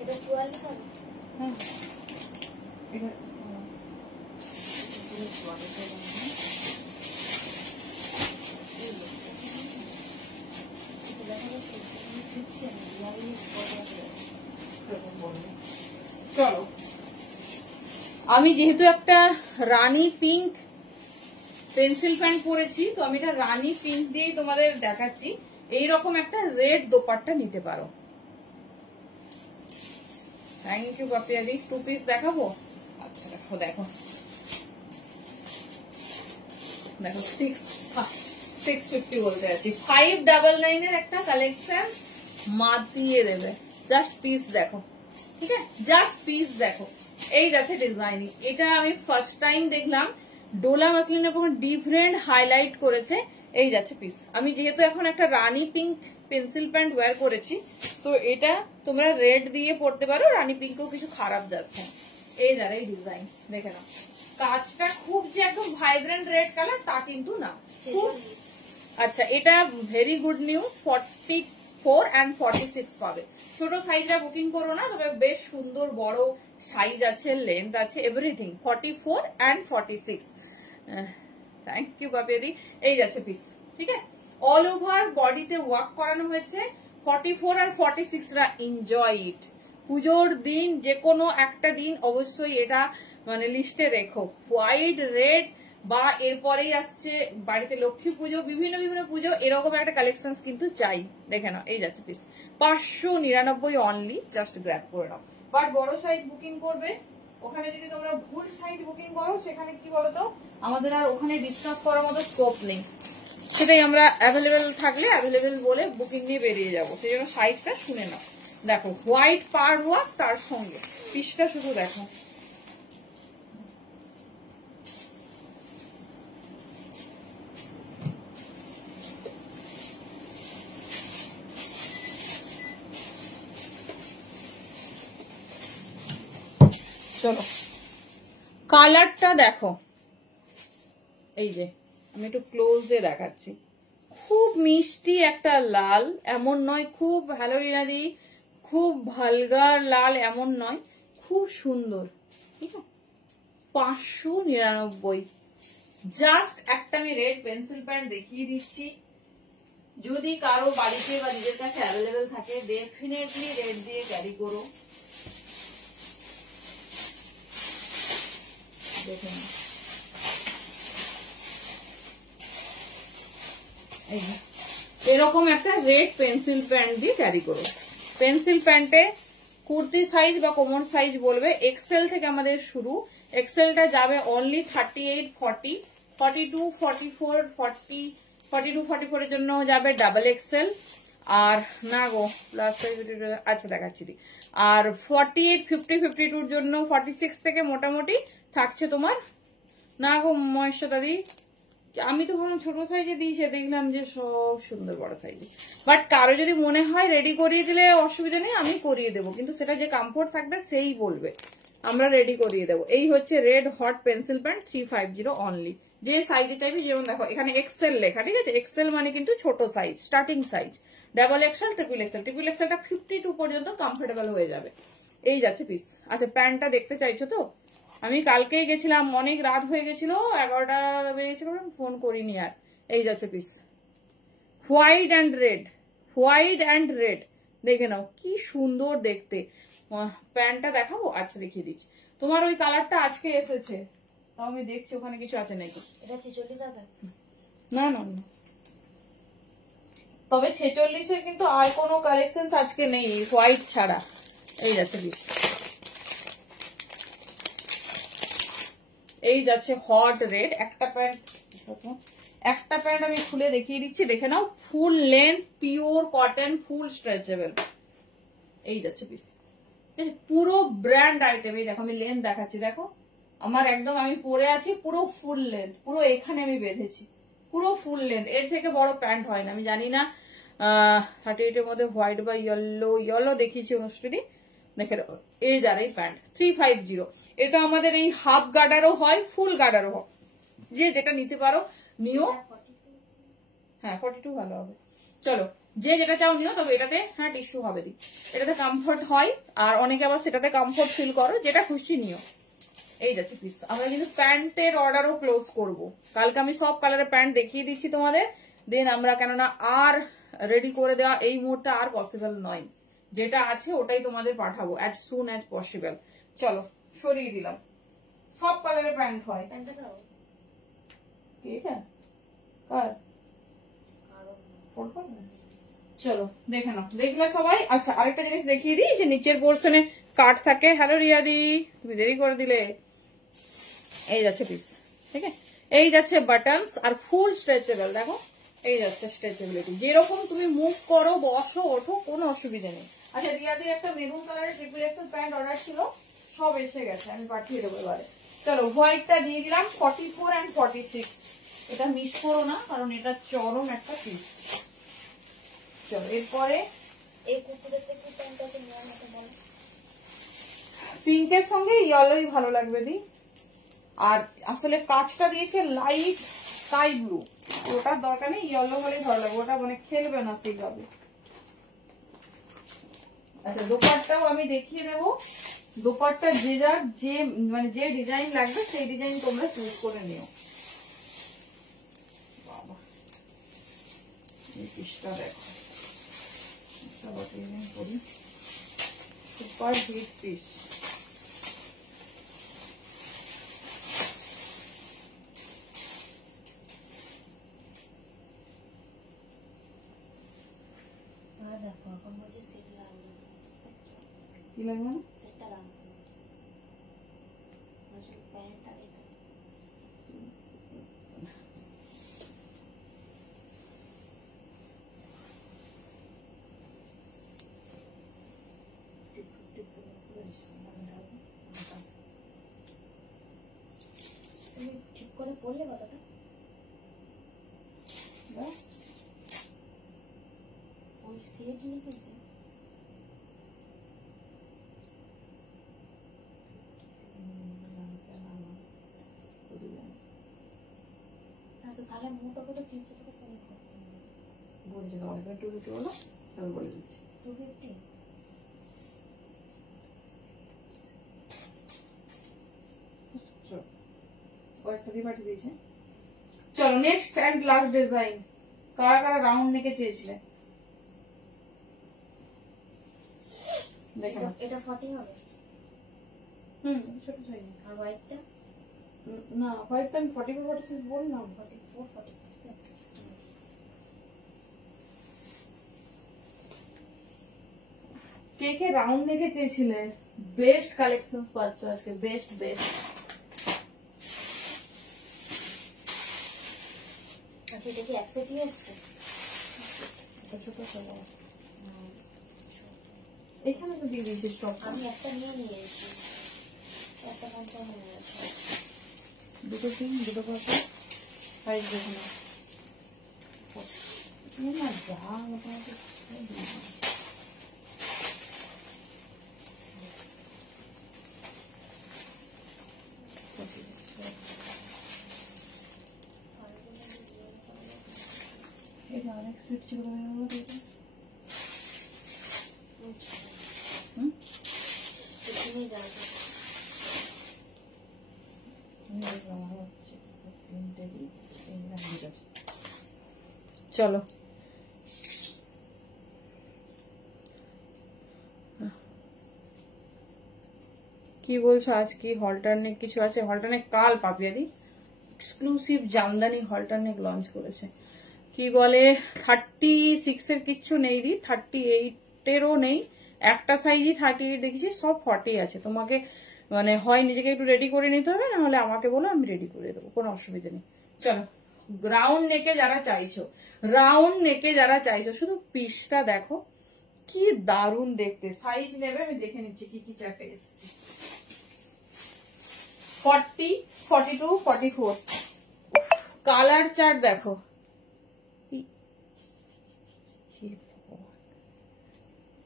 এটা 44 হবে। হ্যাঁ এটা চলো আমি যেহেতু একটা রানী পিঙ্ক পেন্সিল প্যান্ট পরেছি, তো আমি এটা রানী পিঙ্ক দিয়েই তোমাদের দেখাচ্ছি। এইরকম একটা রেড দোপাট্টা নিতে পারো। Thank you পাপিয়াদি। 2 পিস দেখাবো? আচ্ছা দেখো দেখো দেখো 650 বলতে আছি। 599 এর একটা কালেকশন মাতিয়ে দেবে। জাস্ট পিস দেখো, ঠিক আছে? জাস্ট পিস দেখো। এই দেখে ডিজাইনিং, এটা আমি ফার্স্ট টাইম দেখলাম। ডোলা মাসলিনের পর ডিফারেন্ট হাইলাইট করেছে। এই যাচ্ছে পিস। আমি যেহেতু এখন একটা রানী পিঙ্ক পেন্সিল প্যান্ট ওয়্যার করেছি, তো এটা তোমরা রেড দিয়ে পড়তে পারো, রানী পিঙ্কও কিছু খারাপ যাচ্ছে। এই যারা এই ডিজাইন দেখে নাও। কাজটা খুব যে একদম ভাইব্রেন্ট রেড কালার তা কিন্তু না, খুব আচ্ছা। এটা ভেরি গুড নিউজ, 44 and 46 পাবে। ছোট সাইজটা বুকিং করো না, তবে বেশ সুন্দর বড় সাইজ আছে, লেন্থ আছে, এভরিথিং। 44 and 46। থ্যাংক ইউ বাপিয়াদি। এই যাচ্ছে পিস, ঠিক আছে? অল ওভার বডিতে ওয়ার্ক করানো হয়েছে। 44 আর 46 রা এনজয় ইট। পুজোর দিন যে কোনো একটা দিন অবশ্যই এটা মানে লিস্টে রেখো। হোয়াইট রেড বা এরপরেই আসছে বাড়িতে লক্ষ্মী পুজো, বিভিন্ন বিভিন্ন পুজো, এরকম একটা কালেকশন কিন্তু চাই। দেখে নাও এই যাচ্ছে পিস। 599 অনলি, জাস্ট গ্র্যাব করে নাও। বাট বড় সাইজ বুকিং করবে, ওখানে যদি তোমরা ভুল সাইজ বুকিং করো সেখানে কি বলতো আমাদের আর ওখানে ডিসকাস করার মতো স্কোপ নেই। সেটাই আমরা অ্যাভেলেবেল থাকলে অ্যাভেলেবেল বলে বুকিং নিয়ে বেরিয়ে যাবো। সেই জন্য সাইজটা শুনে নাও। দেখো হোয়াইট পার ওয়ার্ক, তার সঙ্গে পিসটা শুধু দেখো। চলো কালারটা দেখো, এই যে আমি একটু ক্লোজ দিয়ে দেখাচ্ছি। খুব মিষ্টি একটা লাল, এমন নয় খুব হ্যালোরিনারি, খুব ভালগার লাল এমন নয়, খুব সুন্দর, ঠিক আছে? 599। জাস্ট একটা আমি রেড পেন্সিল প্যান্ট দেখিয়ে দিচ্ছি। যদি কারো বাড়িতে বা নিজের কাছে অ্যাভেলেবেল থাকে ডেফিনেটলি রেড দিয়ে ক্যারি করো। দেখে নিন। এই এরকম একটা রেড পেন্সিল প্যান্ট দিয়ে ক্যারি করো। পেন্সিল প্যান্টে কুর্তি সাইজ বা কোমর সাইজ বলবে, এক্সেল থেকে আমাদের শুরু। এক্সেলটা যাবে অনলি 38, 40, 42, 44, 40, 42, 44 এর জন্য যাবে ডাবল এক্সেল। আর না গো প্লাস সাইজ, আচ্ছা দেখাচ্ছি দি। আর 48, 50, 52 এর জন্য 46 থেকে মোটামুটি থাকছে তোমার, না গো মহেশ্বর দাদি আমি তো ভাবলাম ছোট সাইজে দিয়েছে, দেখলাম যে সব সুন্দর বড় সাইজে। বাট কারো যদি মনে হয় রেডি করিয়ে দিলে অসুবিধা নেই, আমি করিয়ে দেবো, কিন্তু সেটা যে কমফোর্ট থাকবে সেই বলবে, আমরা রেডি করিয়ে দেবো। এই হচ্ছে red hot pencil pant 350 only. যে সাইজে চাইবে, যেমন দেখো এখানে এক্সেল লেখা, ঠিক আছে? এক্সেল মানে কিন্তু ছোট size, starting size. Double XL, triple XL, triple এক্সেলটা 52 পর্যন্ত কমফোর্টেবল হয়ে যাবে। এই যাচ্ছে পিস। আচ্ছা প্যান্টটা দেখতে চাইছো তো? আমি কালকেই গেছিলাম, অনেক রাত হয়ে গেছিল, 11টা বেজেছিল, ফোন করিনি আর। এই যাচ্ছে piece, white and red, white and red, দেখে নাও কি সুন্দর দেখতে। প্যান্টটা দেখাবো? আচ্ছা দেখিয়ে দিচ্ছি। তোমার ওই কালারটা আজকে এসেছে, তাও আমি দেখছি ওখানে কিছু আছে নাকি। এটা 46 হবে? না না না, তবে 46 এর কিন্তু আর কোনো কালেকশন আজকে নেই হোয়াইট ছাড়া। এই যাচ্ছে পিস, এই যাচ্ছে হট রেড। একটা প্যান্ট আমি খুলে দেখিয়ে দিচ্ছি, দেখে নাও। ফুল লেন্থ, পিওর কটন, ফুল স্ট্রেচেবল। এই যাচ্ছে পিস, পুরো ব্র্যান্ড আইটেম। এই দেখো আমি লেন্থ দেখাচ্ছি, দেখো আমার একদম, আমি পরে আছি পুরো ফুল লেন্থ, পুরো এখানে আমি বেঁধেছি, পুরো ফুল লেন্থ। এর থেকে বড় প্যান্ট হয় না। আমি জানি না 38 এর মধ্যে হোয়াইট বা ইয়েলো দেখিয়েছি অনুষ্ঠিতি, দেখে এই যার এই প্যান্ট 350। এটা আমাদের এই হাফ গার্ডারও হয়, ফুল গার্ডারও হয়, যে যেটা নিতে পারো নিও। হ্যাঁ 42 ভালো হবে, চলো যে যেটা চাও নিও। তবে এটাতে হ্যাঁ টিস্যু হবে, দি এটাতে কমফোর্ট হয়, আর অনেকে আবার সেটাতে কমফোর্ট ফিল করো, যেটা খুশি নিও। এই যাচ্ছে পিস। আমরা কিন্তু প্যান্টের অর্ডারও ক্লোজ করব কালকে। আমি সব কালারের প্যান্ট দেখিয়ে দিচ্ছি তোমাদের, দেন আমরা, কেননা আর রেডি করে দেওয়া এই মুহূর্তে আর পসিবল নয়, যেটা আছে ওটাই তোমাদের পাঠাবো অ্যাজ সুন অ্যাজ পসিবল। চলো সরিয়ে দিলাম, সব কালারের প্যান্ট হয়। প্যান্টটা দাও। এটা কার? চলো দেখে নাও, দেখলে সবাই। আচ্ছা আরেকটা জিনিস দেখিয়ে দিই, যে নিচের পোর্শনে কাট থাকে। হ্যালো রিয়াদি, তুমি দেরি করে দিলে। এই যাচ্ছে পিস, ঠিক আছে? এই যাচ্ছে বাটনস আর ফুল স্ট্রেচেবল, দেখো এই যাচ্ছে স্ট্রেচেবিলিটি। যেরকম তুমি মুভ করো, বসো, ওঠো, কোনো অসুবিধা নেই। আচ্ছা রিয়াদির একটা মেরুন কালারের ট্রিপল এক্সেল প্যান্ট অর্ডার ছিল, সব এসে গেছে, আমি পাঠিয়ে দেবো এবারে। চলো হোয়াইটটা দিয়ে দিলাম 44 and 46। এটা মিস করো না, কারণ এটা চরম একটা পিস। চলো এরপরে এই কুর্তিটাতে কি প্যান্ট আছে নিয়ম মতো বলো? পিঙ্কের সঙ্গে ইয়েলোই ভালো লাগবে দি। আর আসলে কাজটা দিয়েছে লাইট স্কাই ব্লু, ওটার দরকার নেই, ইয়েলো হলেই ভালো লাগবে, ওটা মানে খেলবে না সেইভাবে। আচ্ছা দোপাট্টাও আমি দেখিয়ে দেবো। দোপাট্টা যে যার যে মানে যে ডিজাইন লাগবে সেই ডিজাইন তোমরা চুজ করে নিও। বাবা এই পিসটা দেখো, করি সুপার হিট পিস। দেখো এখন বলছে সেট লাগবে, কি লাগবে না? সেটটা লাগবে শুধু প্যান্ট আর এটা। তুমি ঠিক করে পড়লে কথাটা? ওই সেট লিখেছে। তাহলে মোটা করে 300 টাকা পেমেন্ট করতে হবে। বলছে তোমাকে 250 হলো, আমি বলে দিচ্ছি 250। কয়েকটা দিয়ে পাঠিয়ে দিয়েছে। চলো নেক্সট এন্ড লাস্ট ডিজাইন। কারা কারা রাউন্ড নেকে চেয়েছিলে দেখো। এটা 40 হবে। ছোট সাইজ। আর হোয়াইটটা না হয়তো আমি 44 46 বললাম। 44 45 কে কে রাউন্ড নেকে চেয়েছিলে? বেস্ট কালেকশন পাচ্ছ আজকে, বেস্ট বেস্ট। আচ্ছা এটা কি এক সেটই আসছে? ছোট ছোট এখানে তো দিয়ে দিয়েছি স্টক। আমি একটা নিয়ে নিয়েছি, একটা কনফার্ম হয়ে গেছে। দুটো পিন দুটো পাতা সাইজ দেখো না যা মোটামুটি। অনেক সেট ছিল চলো কি বলছো আজ কি হলটারনেক কিছু আছে? হলটারনেক কাল পাপিয়াদি এক্সক্লুসিভ জামদানি হলটারনেক লঞ্চ করেছে। কি বলে 36 এর কিচ্ছু নেই দি, 38 এরও নেই, একটা সাইজই 38 দেখেছি, সব 40 আছে। তোমাকে মানে হয় নিজেকে একটু রেডি করে নিতে হবে, না হলে আমাকে বলো আমি রেডি করে দেবো, কোনো অসুবিধা নেই। চলো রাউন্ড নেকে যারা চাইছো, রাউন্ড নেকে যারা চাইছো শুধু পিসটা দেখো কি দারুণ দেখতে। সাইজ নেবে আমি দেখে নিচ্ছি কি কি চারটে এসছে। 40 42 44 কালার চার্ট দেখো।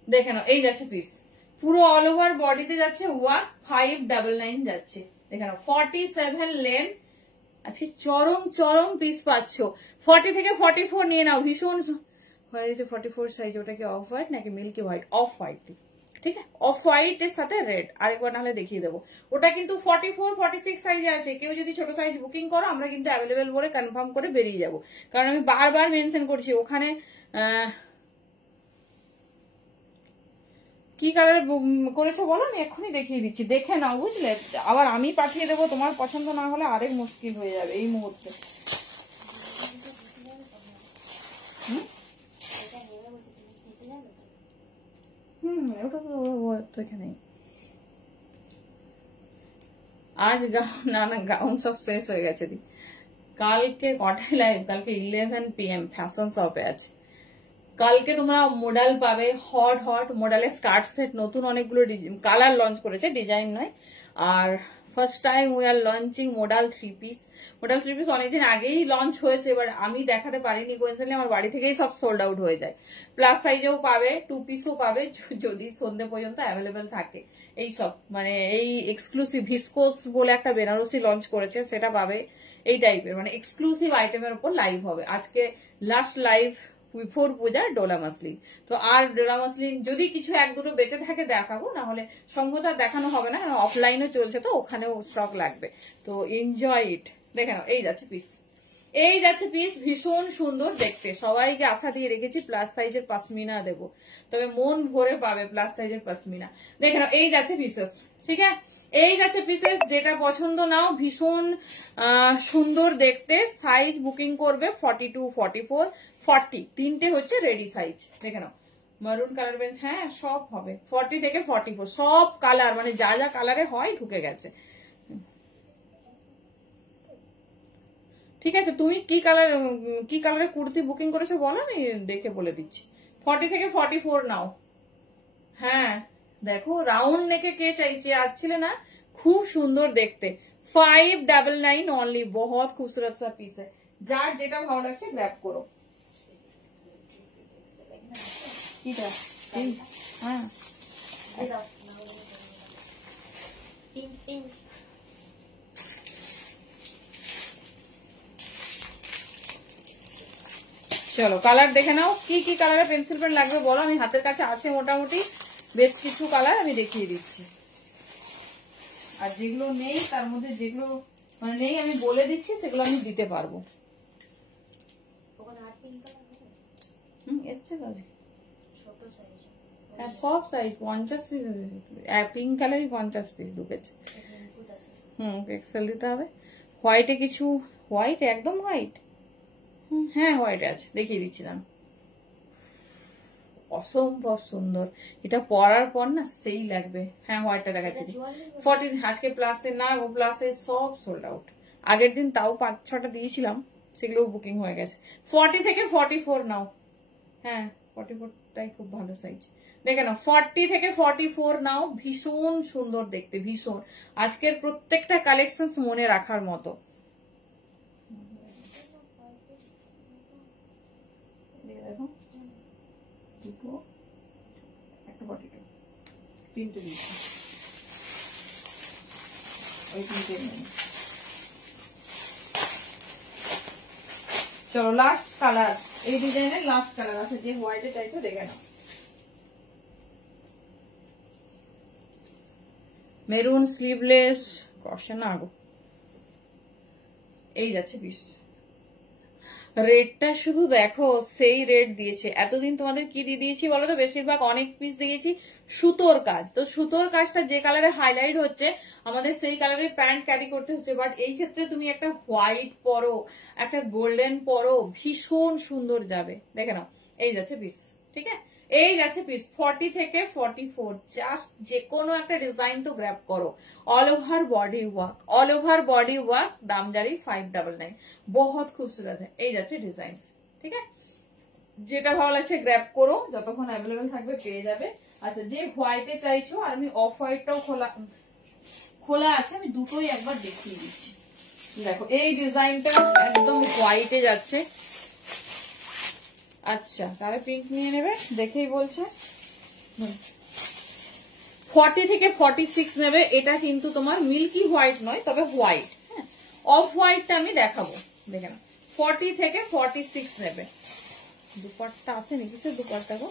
দেখে নাও এই যাচ্ছে পিস, পুরো অল ওভার বডিতে যাচ্ছে 1599 যাচ্ছে। দেখে নাও 47 লেন্থ। আজকে চরম চরম পিস পাচ্ছ। 40 থেকে 44 নিয়ে নাও, ভীষণ 44 সাইজ। ওটা কি অফ হোয়াইট নাকি মিল্কি হোয়াইট? অফ হোয়াইট, ঠিক আছে, অফ হোয়াইট এর সাথে রেড। আরেকবার নাহলে দেখিয়ে দেবো। ওটা কিন্তু 44 46 সাইজে আছে। কেউ যদি ছোট সাইজ বুকিং করো আমরা কিন্তু অ্যাভেলেবেল বলে কনফার্ম করে বেরিয়ে যাবো, কারণ আমি বারবার মেনশন করছি ওখানে কি কালার করেছো বলো, আমি এক্ষুনি দেখিয়ে দিচ্ছি, দেখে নাও বুঝলে। আবার আমি পাঠিয়ে দেবো, তোমার পছন্দ না হলে আরেক মুশকিল হয়ে যাবে এই মুহূর্তে। ওটা তো এখানে আজ গাউন, না না গাউন সব শেষ হয়ে গেছে দি। কালকে কটায় লাইভ? কালকে 11 PM ফ্যাশন শপে আছে। কালকে তোমরা মডেল পাবে, হট হট মডেলের স্কার্ট সেট, নতুন অনেকগুলো কালার লঞ্চ করেছে, ডিজাইন নয়। আর first time we are launching model 3 piece. Model 3 piece অনেকদিন আগেই লঞ্চ হয়েছে, এবার আমি দেখাতে পারিনি, কোইন্সিডেন্টলি আমার বাড়ি থেকেই সব সোল্ড আউট হয়ে যায়। প্লাস সাইজেও পাবে, 2 পিসও পাবে যদি সন্ধ্যে পর্যন্ত অ্যাভেলেবেল থাকে। এই সব মানে এই এক্সক্লুসিভ ভিসকোস বলে একটা বেনারসি লঞ্চ করেছে, সেটা পাবে। এই টাইপের মানে এক্সক্লুসিভ আইটেমের উপর লাইভ হবে আজকে, লাস্ট লাইভ বিফোর পূজা ডোলা মাসলিন। তো আর ডোলা মাসলিন যদি কিছু এক দুটো বেঁচে থাকে দেখাবো, না হলে সম্ভবত আর দেখানো হবে না, কারণ অফলাইনও চলছে তো ওখানেও স্টক লাগবে। তো এনজয় ইট। দেখে নাও এই যাচ্ছে পিস, এই যাচ্ছে পিস, ভীষণ সুন্দর দেখতে। সবাইকে আশা দিয়ে রেখেছি প্লাস সাইজের পাশমিনা দেবো, তবে মন ভরে পাবে প্লাস সাইজের পাশমিনা। দেখে নাও এই যাচ্ছে পিসেস, ঠিক আছে, এই যাচ্ছে পিসেস। যেটা পছন্দ নাও, ভীষণ সুন্দর দেখতে। সাইজ বুকিং করবে 42 44 40, তিনটে হচ্ছে রেডি সাইজ। দেখে নাও মারুন কালার বেঞ্চ, হ্যাঁ সব হবে 40 থেকে 44, সব কালার মানে যা যা কালারে হয় ঢুকে গেছে। ঠিক আছে, তুমি কি কালারের কুর্তি বুকিং করেছো বলো, আমি দেখে বলে দিচ্ছি। 40 থেকে 44 নাও। হ্যাঁ দেখো রাউন্ড নেকে কে চাইছে, আসছিলে না, খুব সুন্দর দেখতে। 599 অনলি, বহুত খুবসুরত সা পিস है। যার যেটা ভালো লাগছে গ্র্যাব করো। কিটা হ্যাঁ চলো কালার দেখে নাও, কি কি কালারের পেন্সিল পেন লাগবে বলো, আমি হাতের কাছে আছে মোটামুটি বেশ কিছু কালার, আমি দেখিয়ে দিচ্ছি। আর যেগুলো নেই তার মধ্যে যেগুলো মানে নেই আমি বলে দিচ্ছি, সেগুলো আমি দিতে পারবো। এসছে হ্যাঁ সব সাইজ 50 পিস, পিঙ্ক কালারই 50 পিস ঢুকেছে। এক্সেল দিতে হবে। হোয়াইটে কিছু, হোয়াইট একদম হোয়াইট, হ্যাঁ হোয়াইট আছে, দেখিয়ে দিচ্ছিলাম। অসম্ভব সুন্দর, এটা পরার পর না সেই লাগবে। হ্যাঁ হোয়াইটটা দেখাচ্ছি 14, আজকে প্লাসে না ও প্লাসে সব সোল্ড আউট। আগের দিন তাও 5-6টা দিয়েছিলাম, সেগুলো বুকিং হয়ে গেছে। 40 থেকে 44 নাও, হ্যাঁ 44টাই খুব ভালো সাইজ। দেখে নাও 40 থেকে 44 নাও, ভীষণ সুন্দর দেখতে, ভীষণ। আজকের প্রত্যেকটা কালেকশন মনে রাখার মতো। দেখো দুটো, একটা 42, তিনটে দিচ্ছি, ওই তিনটে নেই। চলো লাস্ট কালার, এই ডিজাইনের লাস্ট কালার আছে, যে হোয়াইটে চাইছো দেখে নাও। মেরুন স্লিভলেস, কষে না গো, এই যাচ্ছে পিস। রেটটা শুধু দেখো, সেই রেট দিয়েছে। এতদিন তোমাদের কি দিয়ে দিয়েছি বলো তো, বেশিরভাগ অনেক পিস দিয়েছি সুতোর কাজ। তো সুতোর কাজটা যে কালারে হাইলাইট হচ্ছে আমাদের সেই কালারের প্যান্ট ক্যারি করতে হচ্ছে। বাট এই ক্ষেত্রে তুমি একটা হোয়াইট পরো, একটা গোল্ডেন পরো, ভীষণ সুন্দর যাবে। দেখে নাও, এই যাচ্ছে পিস, ঠিক আছে, এই যাচ্ছে পিস 40 থেকে 44। জাস্ট যে কোনো একটা ডিজাইন তো গ্র্যাব করো। All over body work, all over body work, দাম জারি 599, বহুত খুবসুরত है। এই যাচ্ছে ডিজাইন, ঠিক আছে, যেটা ভালো লাগছে গ্র্যাব করো, যতক্ষণ অ্যাভেলেবেল থাকবে পেয়ে যাবে। আচ্ছা, যে হোয়াইটে চাইছো, আর আমি অফ হোয়াইটটাও খোলা আছে, আমি দুটোই একবার দেখিয়ে দিচ্ছি। দেখো এই ডিজাইনটা একদম হোয়াইটে যাচ্ছে। আচ্ছা তাহলে পিঙ্ক নিয়ে নেবে, দেখেই বলছে 40 থেকে 46 নেবে। এটা কিন্তু তোমার মিল্কি হোয়াইট নয়, তবে হোয়াইট, হ্যাঁ অফ হোয়াইটটা আমি দেখাবো। দেখে না, 40 থেকে 46 নেবে। দুপাট্টা আছে নাকি স্যার? দুপাট্টা গো,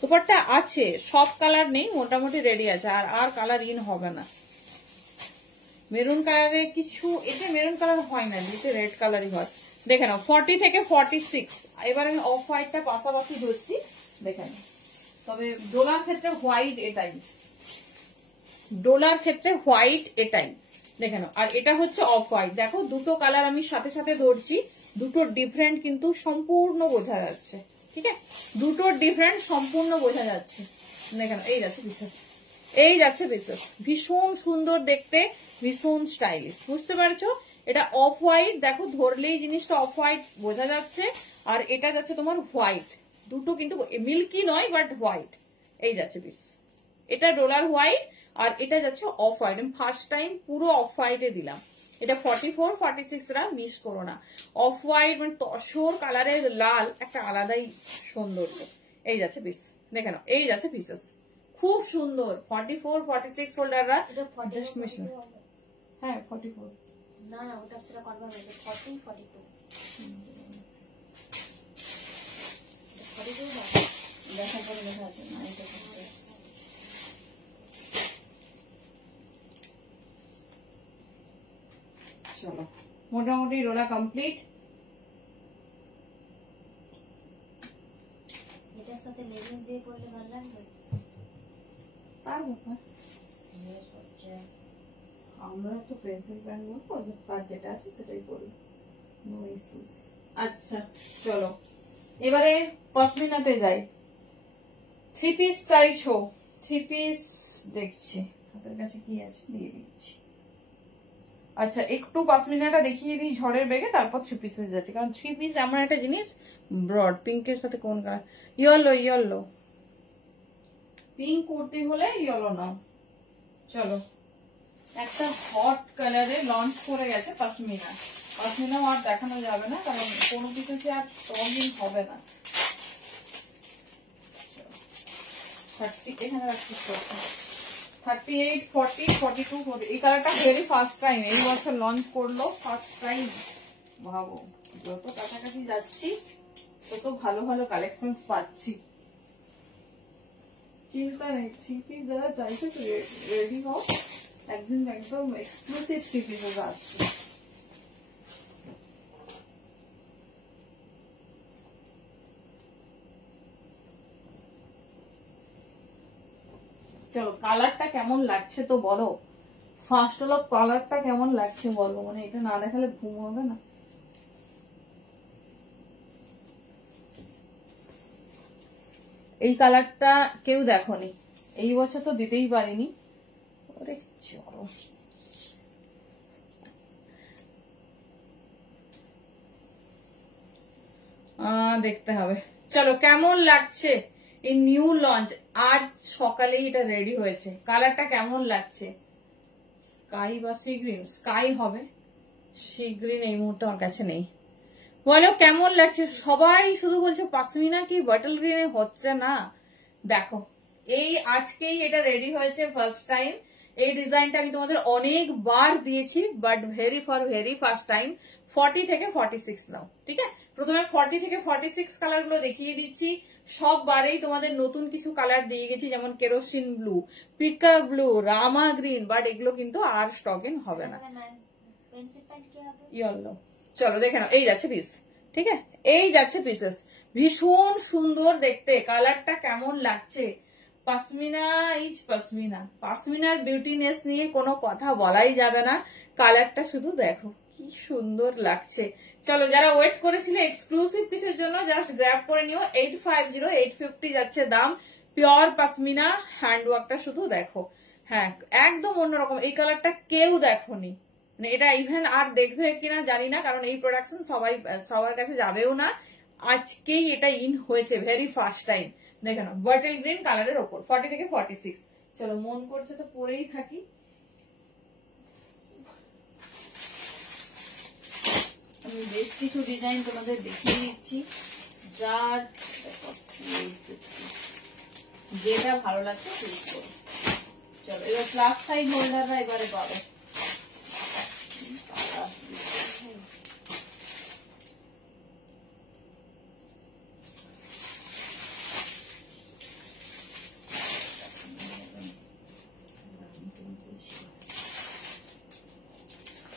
দুপাট্টা আছে, সব কালার নেই, মোটামুটি রেডি আছে, আর কালার ইন হবে না। মেরুন কালারে কিছু, এটা মেরুন কালার হয় না, এতে রেড কালারই হয়। দেখে নাও 40 থেকে 46। এবার আমি অফ হোয়াইটটা পাশাপাশি ধরছি, দেখে নাও। তবে ডোলার ক্ষেত্রে হোয়াইট এটাই, ডোলার ক্ষেত্রে হোয়াইট এটাই, দেখে নাও। আর এটা হচ্ছে অফ হোয়াইট। দেখো দুটো কালার আমি সাথে সাথে ধরছি, দুটো ডিফারেন্ট কিন্তু সম্পূর্ণ বোঝা যাচ্ছে, ঠিক আছে, দুটো ডিফারেন্ট সম্পূর্ণ বোঝা যাচ্ছে। দেখে নাও, এই যাচ্ছে বিশেষ, এই যাচ্ছে বিশেষ, ভীষণ সুন্দর দেখতে, ভীষণ স্টাইলিশ, বুঝতে পারছো? এটা অফ হোয়াইট, দেখো ধরলেই জিনিসটা অফ হোয়াইট বোঝা যাচ্ছে। আর এটা যাচ্ছে তোমার হোয়াইট, দুটো কিন্তু মিল্কি নয় বাট হোয়াইট, এই যাচ্ছে পিস। এটা ডোলার হোয়াইট আর এটা যাচ্ছে অফ হোয়াইট। আমি ফার্স্ট টাইম পুরো অফ হোয়াইটে দিলাম। এটা 44, 46 রা মিস করো না। অফ হোয়াইট মানে তসর কালারের লাল, একটা আলাদাই সৌন্দর্য। এই যাচ্ছে পিস, দেখে নাও, এই যাচ্ছে পিসেস, খুব সুন্দর। 44, 46 হোল্ডাররা জাস্ট মিস না। হ্যাঁ 44 না না, ওটা সেটা কনফার্ম হয়েছে 40, 42 দেখা করে লেখা আছে না, এটা চলো মোটামুটি রোলা কমপ্লিট। এটার সাথে লেগিংস দিয়ে পরলে ভালো লাগবে। তার ব্যাপার, আমরা তো পেন্সিল প্যান্ট বলবো, তার যেটা আছে সেটাই করি, নো ইস্যুস। আচ্ছা চলো এবারে পশমিনাতে যাই। 3 পিস চাইছো? 3 পিস দেখছি হাতের কাছে কি আছে, দিয়ে দিচ্ছি। আচ্ছা একটু পশমিনাটা দেখিয়ে দিই ঝড়ের বেগে, তারপর 3 পিসে যাচ্ছে। কারণ 3 পিস এমন একটা জিনিস, ব্রড পিঙ্কের সাথে কোন colour, yellow, yellow pink kurti হলে ইয়েলো নাও। চলো একটা হট কালারে লঞ্চ করে গেছে পশমিনা। পশমিনাও আর দেখানো যাবে না, কারণ কোনো কিছুতে আর স্টকিং হবে না। 30 এখানে রাখছি, 38, 40, 42, 40। এই কালারটা ভেরি ফার্স্ট টাইম এই বছর লঞ্চ করলো, ফার্স্ট টাইম। ভাবো যত কাছাকাছি যাচ্ছি তত ভালো ভালো কালেকশন পাচ্ছি। চিন্তা নেই, 3 পিস যারা চাইছে রেডি হও, একদিন একদম এক্সক্লুসিভ 3 পিসেস আসছে। চলো কালারটা কেমন লাগছে তো বলো। ফার্স্ট অল কালারটা কেমন লাগছে বলো, মানে এটা না দেখালে ঘুম হবে না। এই কালারটা কেউ দেখোনি, এই বছর তো দিতেই পারিনি। ওরে চলো, দেখতে হবে। চলো কেমন লাগছে এই নিউ লঞ্চ, আজ সকালেই এটা রেডি হয়েছে। কালারটা কেমন লাগছে? স্কাই বা সি গ্রিন, স্কাই হবে, সি গ্রিন এই মুহূর্তে আমার কাছে নেই। বলো কেমন লাগছে? সবাই শুধু বলছে পাশমিনা কি বটল গ্রিনে হচ্ছে না। দেখো এই আজকেই এটা রেডি হয়েছে ফার্স্ট টাইম। এই ডিজাইনটা আমি তোমাদের অনেকবার দিয়েছি, বাট ভেরি ফার্স্ট টাইম 40 থেকে 46 নাও, ঠিক আছে? প্রথমে 40 থেকে 46 কালার গুলো দেখিয়ে দিচ্ছি। সববারেই তোমাদের নতুন কিছু কালার দিয়ে গেছি, যেমন kerosene blue, Pika blue, Rama green, but এগুলো কিন্তু আর স্টকিং হবে না। ইয়েলো, চলো দেখে নাও। এই যাচ্ছে পিস, ঠিক আছে? এই যাচ্ছে পিসেস, ভীষণ সুন্দর দেখতে। কালারটা কেমন লাগছে? পাশমিনা ইজ পাশমিনা, পাশমিনার বিউটিনেস নিয়ে কোনো কথা বলাই যাবে না। কালারটা শুধু দেখো কি সুন্দর লাগছে। চলো যারা ওয়েট করেছিলে এক্সক্লুসিভ কিছুর জন্য, জাস্ট গ্র্যাব করে নিও। 850 850 যাচ্ছে দাম। পিওর পাশমিনা, হ্যান্ডওয়ার্কটা শুধু দেখো। হ্যাঁ একদম অন্যরকম। এই কালারটা কেউ দেখোনি, মানে এটা ইভেন আর দেখবে কিনা জানি না, কারণ এই প্রোডাকশন সবার কাছে যাবেও না। আজকেই এটা ইন হয়েছে, ভেরি ফার্স্ট টাইম। দেখে নাও বটল গ্রিন কালারের ওপর, 40 থেকে 46। চলো মন করছে তো পরেই থাকি। আমি বেশ কিছু ডিজাইন তোমাদের দেখিয়ে দিচ্ছি, যার যেটা ভালো লাগছে চুজ করো। চলো এবার প্লাস সাইজ হোল্ডাররা এবারে পাবে।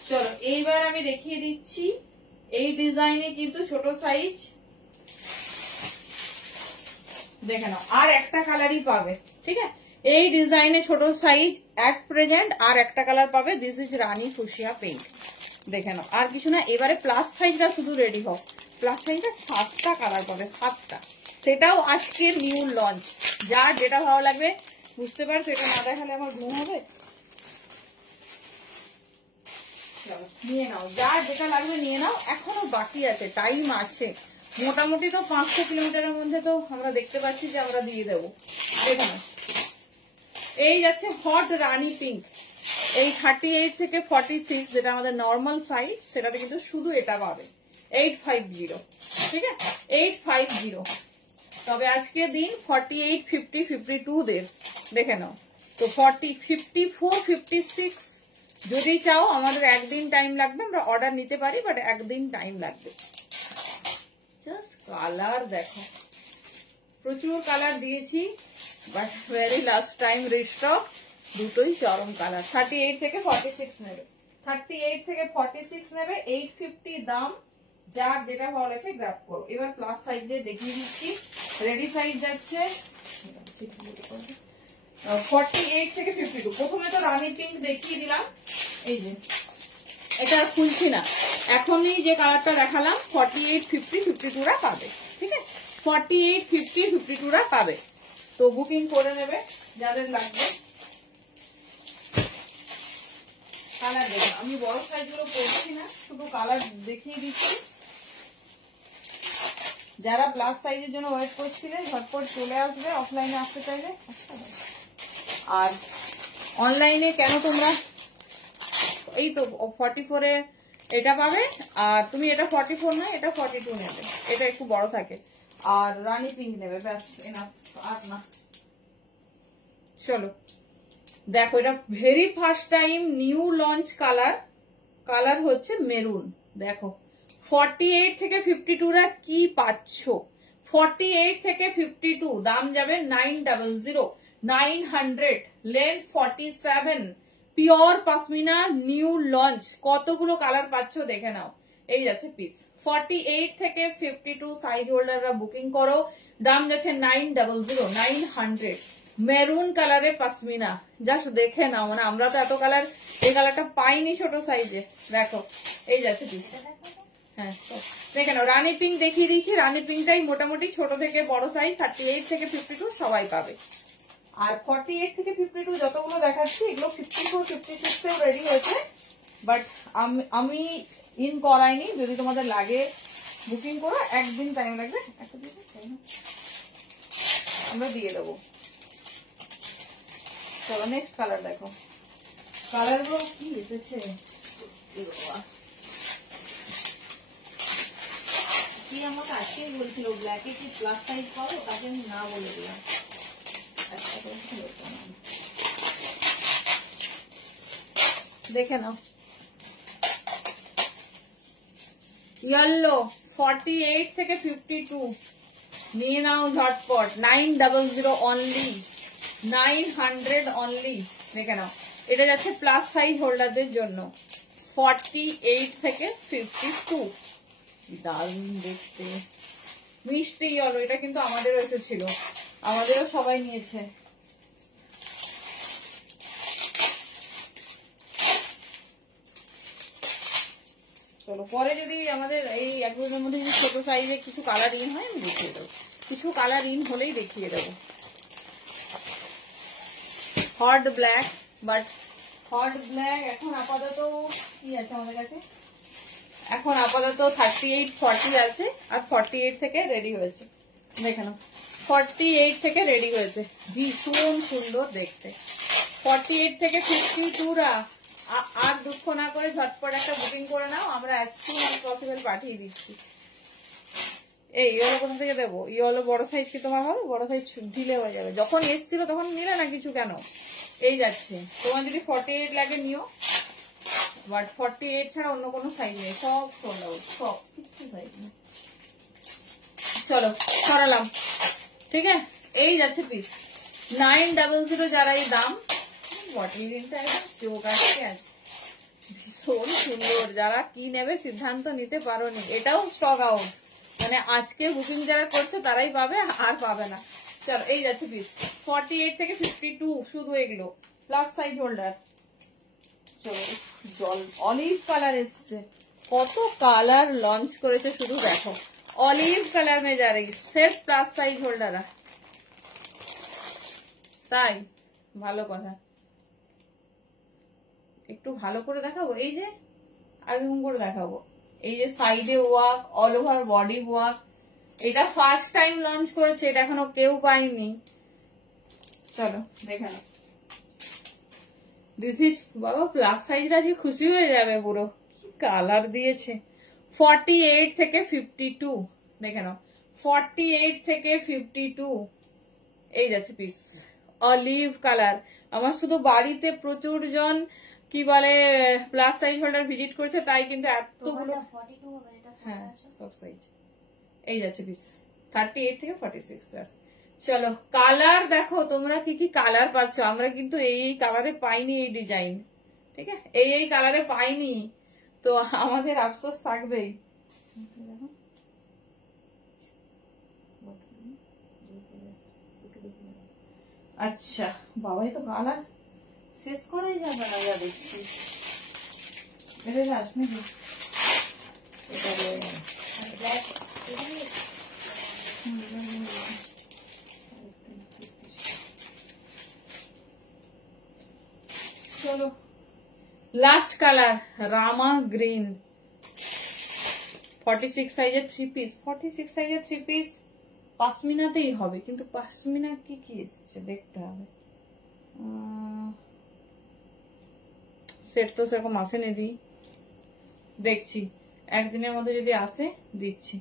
চলো এইবার আমি দেখিয়ে দিচ্ছি। এই ডিজাইনে কিন্তু ছোট সাইজ, দেখে নাও আর একটা কালারই পাবে, ঠিক আছে? এই ডিজাইনে ছোট সাইজ এক প্রেজেন্ট, আর একটা কালার পাবে। This is Rani fuchsia pink. দেখে নাও আর কিছু না। এবারে প্লাস সাইজটা শুধু রেডি হোক। প্লাস সাইজটা 7টা কালার পাবে, 7টা, সেটাও আজকের নিউ লঞ্চ। যার যেটা ভালো লাগবে, বুঝতে পারছো এটা না দেখালে আমার ঘুম হবে। নিয়ে নাও, যার যেটা লাগবে নিয়ে নাও। এখনো বাকি আছে, টাইম আছে। মোটামুটি তো 500 কিলোমিটারের মধ্যে তো আমরা দেখতে পাচ্ছি যে আমরা দিয়ে দেবো। দেখুন এই যাচ্ছে হট রানী পিঙ্ক। এই 38 থেকে 46 যেটা আমাদের নর্মাল সাইজ, সেটাতে কিন্তু শুধু এটা পাবে 850, ঠিক আছে? 850। তবে আজকে দিন 48, 50, 52 দের দেখে নাও। তো 40, 54, 56 যদি চাও আমাদের একদিন টাইম লাগবে, আমরা অর্ডার নিতে পারি, বাট একদিন টাইম লাগবে। জাস্ট কালার দেখো, প্রচুর কালার দিয়েছি, but very last time restock. দুটোই চরম কালার। 38 থেকে 46 নেবে, 38 থেকে 46 নেবে, 850 দাম। যার যেটা ভালো লাগছে গ্র্যাব করো। এবার প্লাস সাইজ দিয়ে দেখিয়ে দিচ্ছি। রেডি সাইজ যাচ্ছে 48 থেকে 52। প্রথমে তো রানী পিঙ্ক দেখিয়ে দিলাম, এই যে এটা খুলছি না, এখনই যে কালারটা দেখালাম 48, 50, 52রা পাবে, ঠিক আছে? 48, 50, 52রা পাবে। তো বুকিং করে নেবে যাদের লাগবে। কালার দেখুন, আমি বড় সাইজ গুলো করছি না, শুধু কালার দেখিয়ে দিচ্ছি। যারা প্লাস সাইজের জন্য ওয়েট করছিলেন ঝটপট চলে আসবে, অফলাইনে আসতে চাইলে। আর অনলাইনে কেন তোমরা এই তো 44 এ এটা পাবে, আর তুমি এটা 44 নয়, এটা 42 নেবে, এটা একটু বড় থাকে। আর রানী পিঙ্ক নেবে, ব্যাস এনাফ, আর না। চলো দেখো, এটা very first time new launch colour. Colour হচ্ছে মেরুন। দেখো 48 থেকে 52রা কি পাচ্ছ। 48 থেকে 52 দাম যাবে 900, 900, length 47, pure pashmina new launch. কতগুলো কালার পাচ্ছ দেখে নাও। এই যাচ্ছে পিস। 48 থেকে 52 সাইজ হোল্ডাররা বুকিং করো। দাম যাচ্ছে 900, 900। মেরুন কালারের পাশমিনা, জাস্ট দেখে নাও, মানে আমরা তো এত কালার, এই কালারটা পাইনি ছোট সাইজে। দেখো এই যাচ্ছে পিস। হ্যাঁ দেখে নাও, রানী পিঙ্ক দেখিয়ে দিয়েছি, রানী পিঙ্কটাই মোটামুটি ছোট থেকে বড় সাইজ 38 থেকে 52 সবাই পাবে। আর 48 থেকে 52 যতগুলো দেখাচ্ছি এগুলো 54, 56 রেডি হয়েছে, বাট আমি ইন করাইনি। যদি তোমাদের লাগে বুকিং করো, একদিন টাইম লাগবে, একটা দিন আমরা দিয়ে দেবো। চলো নেক্সট কালার দেখো, কালার গুলো কি এসেছে। কি আমাকে আজকেই বলছিল ব্ল্যাকে কি প্লাস সাইজ পাবো, তাকে আমি না বলে দিলাম। দেখে নাও, ইয়েলো 48 থেকে 52 নিয়ে নাও ঝটপট। 900 অনলি, 900 অনলি। দেখে নাও, এটা যাচ্ছে প্লাস সাইজ হোল্ডারদের জন্য। 48 থেকে 52, দারুণ দেখতে, মিষ্টি ইয়েলো। এটা কিন্তু আমাদেরও এসেছিল, আমাদেরও সবাই নিয়েছে। চলো পরে যদি আমাদের এই এক দুজনের মধ্যে যদি ছোট সাইজে কিছু কালার ইন হয় আমি দেখিয়ে দেবো, কিছু কালার ইন হলেই দেখিয়ে দেবো। Hot black, but hot black এখন আপাতত কি আছে আমাদের কাছে, এখন আপাতত 38, 40 আছে, আর 48 থেকে রেডি হয়েছে। দেখে নাও 48 থেকে রেডি হয়েছে, ভীষণ সুন্দর দেখতে। 48 থেকে 52 রা আর দুঃখ না করে ঝটপট একটা বুকিং করে নাও, আমরা as soon as possible পাঠিয়ে দিচ্ছি। এই ইয়েলো কোথা থেকে দেবো? ইয়েলো বড় সাইজ কি তোমার হবে? বড় সাইজ ঢিলে হয়ে যাবে, যখন এসছিল তখন নিলে না কিছু, কেন এই যাচ্ছে। তোমার যদি 48 লাগে নিও, বাট 48 ছাড়া অন্য কোনো সাইজ নেই, সব সোল্ড আউট, সব কিছু সাইজ নেই। চলো সরালাম, ঠিক আছে। এই যাচ্ছে পিস 900, যারা এই দাম, বটলিনটা একদম চোখ আটকে আছে, ভীষণ সুন্দর। যারা কি নেবে সিদ্ধান্ত নিতে পারোনি, এটাও স্টক আউট, মানে আজকে বুকিং যারা করছে তারাই পাবে, আর পাবে না। চলো এই যাচ্ছে পিস 48 থেকে 52, শুধু এগুলো প্লাস সাইজ হোল্ডার। চলো জল অলিভ কালার এসছে, কত কালার লঞ্চ করেছে শুধু দেখো। অলিভ কালার মে যা রही सिर्फ प्लस साइज होल्डर है, তাই ভালো কথা। একটু ভালো করে দেখাবো, এই যে আর করে দেখাবো, এই যে সাইডে work, all over body work. এটা ফার্স্ট টাইম লঞ্চ করেছে, এটা এখনো কেউ পায়নি। চলো দেখে নাও, দিস ইজ বাবা প্লাস সাইজটা আজকে খুশি হয়ে যাবে পুরো, কালার দিয়েছে। 48 থেকে 52 দেখে নাও, 48 থেকে 52 এই যাচ্ছে পিস অলিভ কালার। আমার শুধু বাড়িতে প্রচুর জন কি বলে প্লাস সাইজ হোল্ডার ভিজিট করছে, তাই কিন্তু এতগুলো। হ্যাঁ সব সাইজ এই যাচ্ছে পিস 38 থেকে 46। চলো কালার দেখো তোমরা কি কি কালার পাচ্ছ, আমরা কিন্তু এই কালারে পাইনি এই ডিজাইন, ঠিক আছে, এই কালারে পাইনি, তো আমাদের আফসোস থাকবেই। আচ্ছা বাবাই তো কালার শেষ করেই যাবে না, যা দেখছি। এটা যাস নাকি, এটা চলো লাস্ট কালার রামা গ্রিন, 46 সাইজের 3 পিস, 46 সাইজের 3 পিস পাশমিনাতেই হবে, কিন্তু পাশমিনা কি কি এসছে দেখতে হবে। সেট তো সেরকম আসেনি, দি দেখছি একদিনের মধ্যে যদি আসে দিচ্ছি।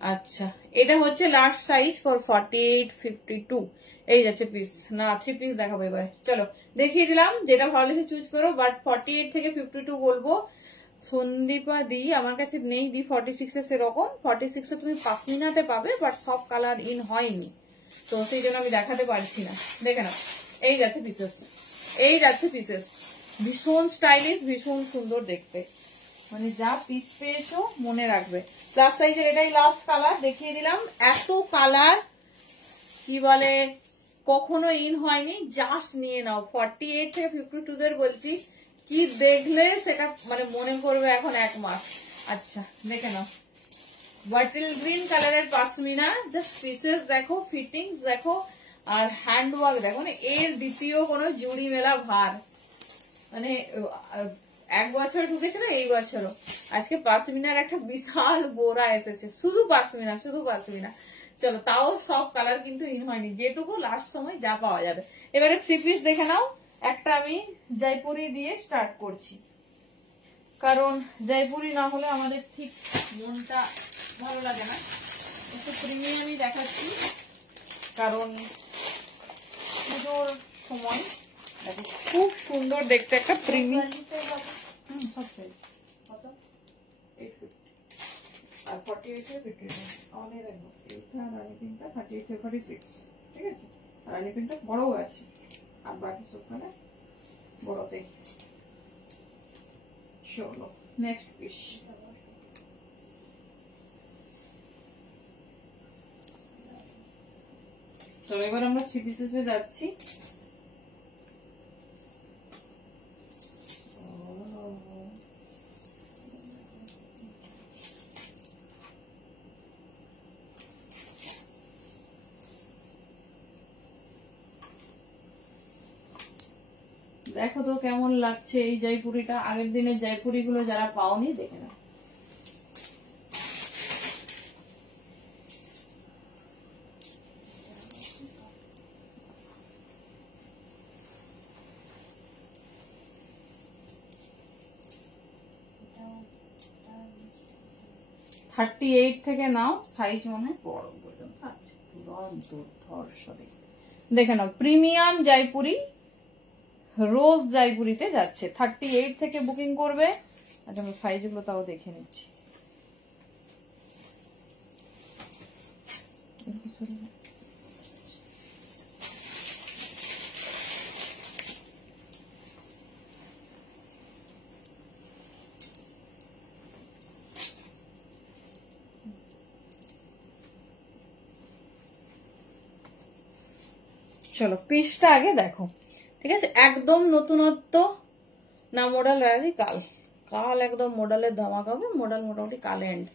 আচ্ছা এটা হচ্ছে লাস্ট সাইজ ফর 48, 52 এই যাচ্ছে পিস, না 3 পিস দেখাবো এবার। চলো দেখিয়ে দিলাম, যেটা ভালো লেগে চুজ করো, বাট 48 থেকে 52 বলবো। সন্দীপা দি আমার কাছে নেই, দি 46 এ সেরকম, 46 এ তুমি পাশমিনাতে পাবে, বাট সব কালার ইন হয়নি, তো সেই জন্য আমি দেখাতে পারছি না। দেখে নাও এই যাচ্ছে পিসেস, এই যাচ্ছে পিসেস, ভীষণ স্টাইলিশ, ভীষণ সুন্দর দেখতে। মানে যা পিস পেয়েছো মনে রাখবে। প্লাস সাইজের এটাই লাস্ট কালার দেখিয়ে দিলাম। এত কালার কি বলে কখনো ইন হয়নি, জাস্ট নিয়ে নাও। 48 থেকে 52 দের বলছি, কি দেখলে সেটা মানে মনে করবে এখন 1 মাস। আচ্ছা দেখে নাও, বটল গ্রিন কালারের পাশমিনা, জাস্ট পিসেস দেখো, ফিটিংস দেখো, আর হ্যান্ডওয়ার্ক দেখো, মানে এর দ্বিতীয় কোনো জুড়ি মেলা ভার। মানে 1 বছর ঢুকেছিল, এই বছরও আজকে পাশমিনার একটা বিশাল বোরা এসেছে, শুধু পাশমিনা, শুধু পাশমিনা। চলো, তাও সব কালার কিন্তু ইন হয়নি, যেটুকু লাস্ট সময় যা পাওয়া যাবে। এবারে 3 পিস দেখে নাও। একটা আমি জয়পুরি দিয়ে স্টার্ট করছি, কারণ জয়পুরি না হলে আমাদের ঠিক মনটা ভালো লাগে না। একটু প্রিমিয়ামই দেখাচ্ছি, কারণ পুজোর সময় দেখো খুব সুন্দর দেখতে একটা প্রিমিয়াম। সব সাইজ কত? 850 আর 48 এর 50 আমাদের রাখবো। এইটা রানী পিনটা 38 থেকে 46, ঠিক আছে? রানী পিনটা বড়ও আছে, আর বাকি সবখানে বড়তেই। চলো নেক্সট পিস। চলো এবার আমরা 3 পিসেসে যাচ্ছি। দেখো তো কেমন লাগছে এই জয়পুরিটা। আগের দিনের জয়পুরি গুলো যারা পাওনি দেখে নাও। থার্টি 38 থেকে নাও, সাইজ মনে হয় বড় পর্যন্ত আছে। দেখে নাও, প্রিমিয়াম জয়পুরি, রোজ জয়পুরিতে যাচ্ছে। 38 থেকে বুকিং করবে। আচ্ছা আমি সাইজ গুলো তাও দেখে নিচ্ছি। চলো পিসটা আগে দেখো, ঠিক আছে? একদম নতুনত্ব না, মডেল কাল কাল একদম মডেলের ধামাকা হবে। মডেল মোটামুটি কাল এন্ড।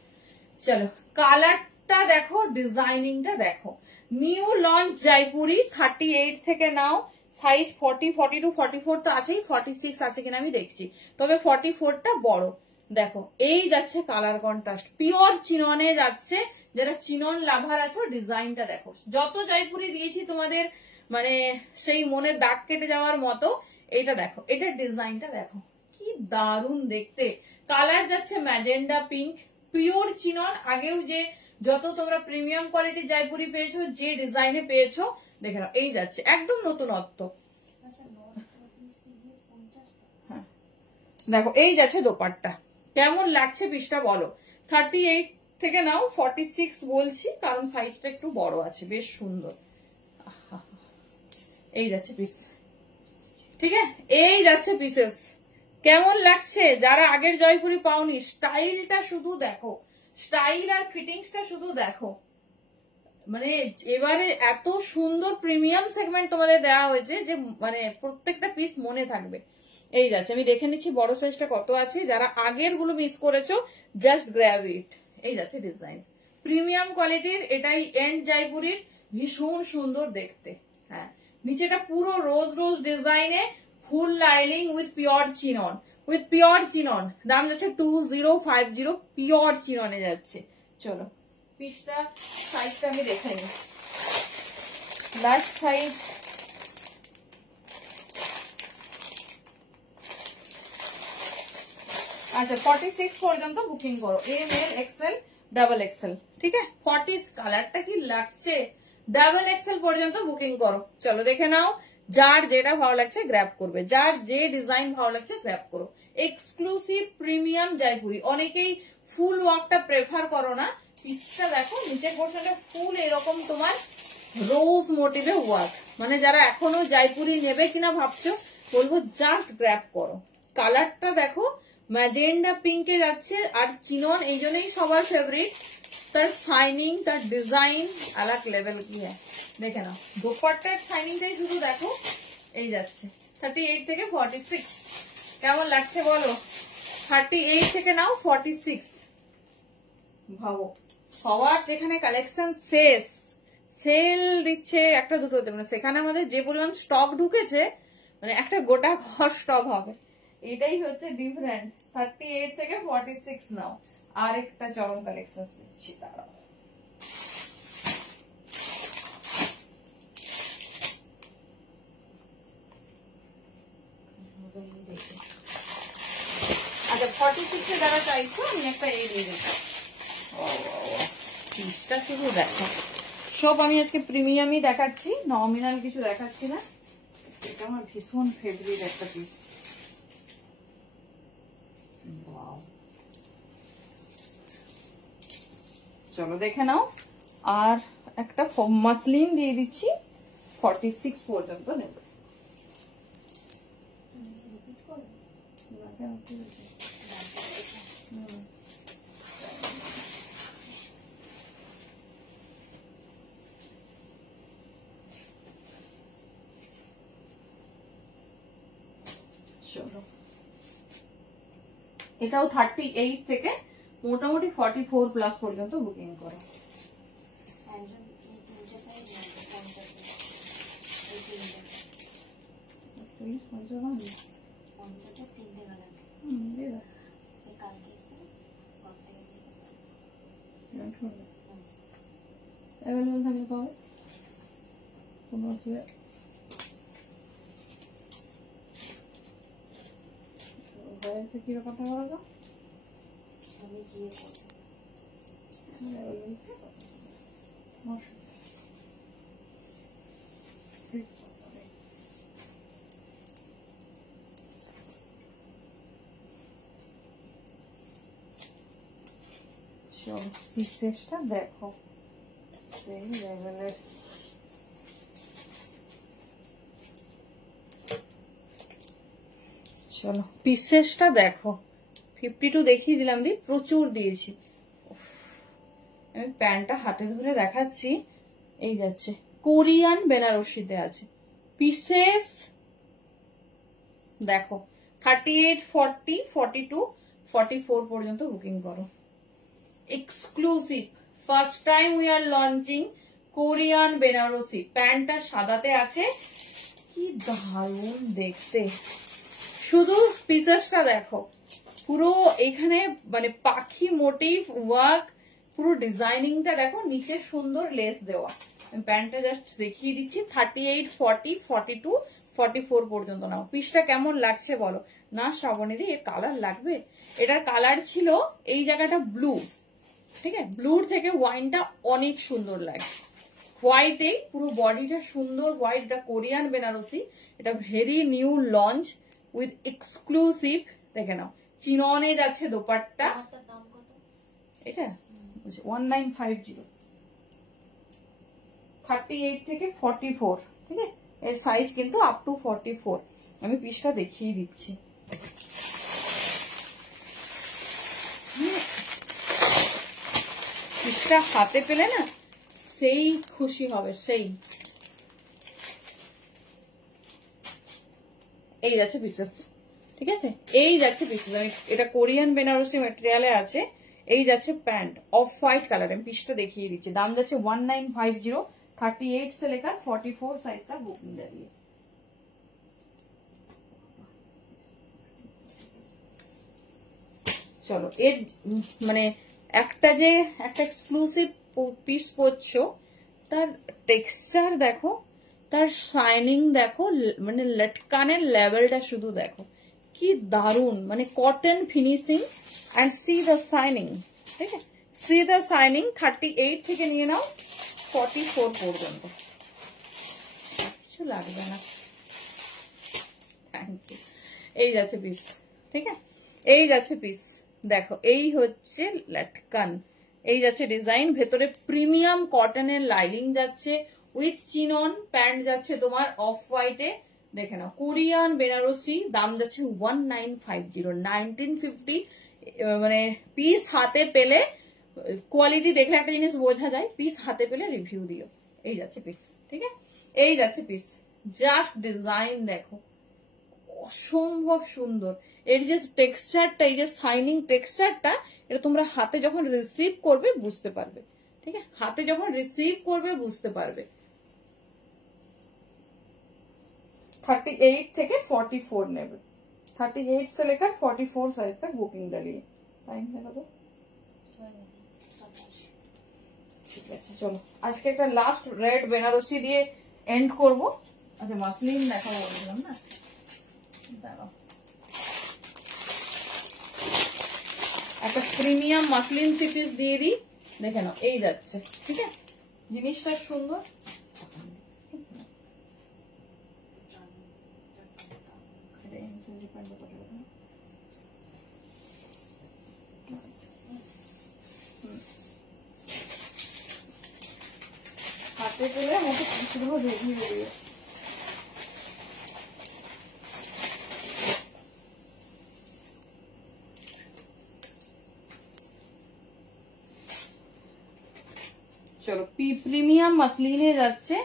চলো কালারটা দেখো, ডিজাইনিংটা দেখো। নিউ লঞ্চ জয়পুরি, 38 থেকে নাও। সাইজ 40, 42, 44 তো আছেই, 46 আছে কিনা আমি দেখছি, তবে 44টা বড়। দেখো এই যাচ্ছে কালার কন্ট্রাস্ট, পিওর চিননে যাচ্ছে। যারা চিনন লাভার আছো, ডিজাইনটা দেখো। যত জয়পুরি দিয়েছি তোমাদের মানে সেই মনে দাগ কেটে যাওয়ার মতো, এটা দেখো, এটার ডিজাইনটা দেখো, কি দারুণ দেখতে। কালার যাচ্ছে ম্যাজেন্ডা পিঙ্ক, পিওর চিনন। আগেও যে যত তোমরা প্রিমিয়াম কোয়ালিটি জয়পুরি পেয়েছো, যে ডিজাইনে পেয়েছো, দেখে নাও এই যাচ্ছে একদম নতুনত্ব। হ্যাঁ দেখো এই যাচ্ছে দোপাট্টা, কেমন লাগছে পিসটা বলো। 38 থেকে নাও, 46 বলছি কারণ সাইজটা একটু বড় আছে, বেশ সুন্দর। এই যাচ্ছে পিস, ঠিক আছে? এই যাচ্ছে পিসেস, কেমন লাগছে? যারা আগের জয়পুরি পাওনি, স্টাইলটা শুধু দেখো, স্টাইল আর ফিটিংসটা শুধু দেখো। মানে এবারে এত সুন্দর প্রিমিয়াম সেগমেন্ট তোমাদের দেওয়া হয়েছে যে মানে প্রত্যেকটা পিস মনে থাকবে। এই যাচ্ছে, আমি দেখে নিচ্ছি বড় সাইজটা কত আছে। যারা আগের গুলো মিস করেছো, জাস্ট গ্র্যাব ইট। এই যাচ্ছে ডিজাইন, প্রিমিয়াম কোয়ালিটির, এটাই এন্ড জয়পুরির, ভীষণ সুন্দর দেখতে। হ্যাঁ, নিচেটা পুরো রোজ রোজ ডিজাইনে, full lining with pure chinon, with pure chinon. দাম যাচ্ছে 2050, পিওর চিননে যাচ্ছে। চলো পিসটা সাইজটা আমি দেখে নিই। লাস্ট সাইজ আচ্ছা 46 পর্যন্ত বুকিং করো। M L XL double XL, ঠিক আছে? 40 কালারটা কি লাগছে, ডাবল এক্সেল পর্যন্ত বুকিং করো। চলো দেখে নাও, যার যেটা ভালো লাগছে গ্র্যাব করবে, যার যে ডিজাইন ভালো লাগছে গ্র্যাব করো। Exclusive premium Jaipuri. অনেকেই ফুল ওয়ার্কটা প্রেফার করো না, পিসটা দেখো, নিচে পোর্শনে ফুল এরকম তোমার রোজ মোটিভে ওয়ার্ক। মানে যারা এখনো জয়পুরি নেবে কিনা ভাবছো, বলবো জাস্ট গ্র্যাব করো। কালারটা দেখো, ম্যাজেন্ডা পিঙ্কে যাচ্ছে। আর চিনন এই জন্যই সবার ফেভারিট, তার শাইনিং, তার ডিজাইন अलग लेवल की है। দেখে নাও দোপাট্টার শাইনিংটাই শুধু দেখো। এই যাচ্ছে 38 থেকে 46। কেমন লাগছে বলো? 38 থেকে নাও 46। ভাবো সবার যেখানে কালেকশন শেষ, সেল দিচ্ছে একটা দুটোতে, মানে সেখানে আমাদের যে পরিমাণ স্টক ঢুকেছে মানে একটা গোটা ঘর স্টক হবে। এটাই হচ্ছে ডিফারেন্ট। 38 থেকে 46 নাও। আর একটা চরম কালেকশন দিচ্ছি, দাঁড়াও। আচ্ছা 46 এ যারা চাইছো আমি একটা এই দিয়ে দিচ্ছি। পিসটা শুধু দেখো, সব আমি আজকে প্রিমিয়ামই দেখাচ্ছি, নমিনাল কিছু দেখাচ্ছি না। এটা আমার ভীষণ ফেভারিট একটা পিস। চলো দেখে নাও। আর একটা মাসলিন দিয়ে দিচ্ছি, 46 পর্যন্ত নেবে। এটাও 38 থেকে মোটামুটি 44 প্লাস পর্যন্ত বুকিং করো। অ্যাভেলেবল থাকলে পাবে, কোনো অসুবিধা। কিরকম টাকা বলো? আমি গিয়ে চলো পিসেসটা দেখো, সেই লেভেলের। চলো পিসেসটা দেখো। 52 দেখিয়ে দিলাম, দি প্রচুর দিয়েছি। আমি প্যান্টটা হাতে ধরে দেখাচ্ছি। এই যাচ্ছে কোরিয়ান বেনারসিতে আছে পিসেস দেখো। 38, 40, 42, 44 পর্যন্ত বুকিং করো। Exclusive first time we are launching Korean Banarasi. প্যান্টটা সাদাতে আছে, কি দারুণ দেখতে। শুধু পিসেসটা দেখো, পুরো এখানে মানে পাখি মোটিভ ওয়ার্ক, পুরো ডিজাইনিংটা দেখো, নিচে সুন্দর লেস দেওয়া। আমি প্যান্টটা জাস্ট দেখিয়ে দিচ্ছি। 38, 40, 42, 44 পর্যন্ত নাও। পিসটা কেমন লাগছে বলো? না শ্রাবণীদি এর কালার লাগবে? এটার কালার ছিল এই জায়গাটা ব্লু, ঠিক আছে, ব্লুর থেকে ওয়াইনটা অনেক সুন্দর লাগে। হোয়াইটেই পুরো বডিটা সুন্দর হোয়াইট। এটা কোরিয়ান বেনারসি, এটা very new launch with exclusive. দেখে নাও চিননে যাচ্ছে দোপাট্টা। এটা 1950, 38 থেকে 44, ঠিক আছে। এর সাইজ কিন্তু আপ টু 44। আমি পিসটা দেখিয়ে দিচ্ছি। পিসটা হাতে পেলে না সেই খুশি হবে, সেই। এই যাচ্ছে পিসেস, ঠিক আছে, এই যাচ্ছে পিসেস। আমি এটা কোরিয়ান বেনারসি ম্যাটেরিয়ালে আছে। এই যাচ্ছে প্যান্ট অফ হোয়াইট কালার। আমি পিসটা দেখিয়ে দিচ্ছি। দাম যাচ্ছে 1950। 38 से लेकर 44 साइज का बुकिंग जाइए। চলো এর মানে একটা যে একটা এক্সক্লুসিভ পিস পরছো, তার টেক্সচার দেখো, তার শাইনিং দেখো, মানে লটকানের লেভেলটা শুধু দেখো, কি দারুন। মানে cotton finishing and C the shining, ঠিক আছে, সি দ্য শাইনিং। 38 থেকে নিয়ে নাও 44 পর্যন্ত। কিছু লাগবে না, থ্যাংক ইউ। এই যাচ্ছে পিস, ঠিক আছে, এই যাচ্ছে পিস দেখো। এই হচ্ছে লটকান, এই যাচ্ছে ডিজাইন। ভেতরে প্রিমিয়াম কটনের লাইনিং যাচ্ছে উইথ চিনন। প্যান্ট যাচ্ছে তোমার অফ হোয়াইটে, দেখে নাও কোরিয়ান বেনারসি, দাম যাচ্ছে 1950, 1950। মানে পিস হাতে পেলে, কোয়ালিটি দেখলে একটা জিনিস বোঝা যায়, পিস হাতে পেলে রিভিউ দিও। এই যাচ্ছে পিস, ঠিক আছে, এই যাচ্ছে পিস। জাস্ট ডিজাইন দেখো, অসম্ভব সুন্দর। এর যে টেক্সচারটা, এই যে শাইনিং টেক্সচারটা, এটা তোমরা হাতে যখন রিসিভ করবে বুঝতে পারবে, ঠিক আছে, হাতে যখন রিসিভ করবে বুঝতে পারবে। 38 থেকে 44 নেবে, 38 से लेकर 44 साइज तक बुकिंग डालिए। टाइम लगा दो, ঠিক আছে। চলো আজকে একটা লাস্ট রেড বেনারসি দিয়ে এন্ড করব। আচ্ছা মাসলিন দেখাবো বলছিলাম না, দাঁড়াও, একটা প্রিমিয়াম মাসলিন থ্রি পিস দিয়ে দিই, দেখে নাও, এই যাচ্ছে, ঠিক আছে, জিনিসটা সুন্দর। হাতে পেলে আমাকে পিসগুলো দেখিয়ে দেবে। চলো প্রিমিয়াম মাসলিনে যাচ্ছে,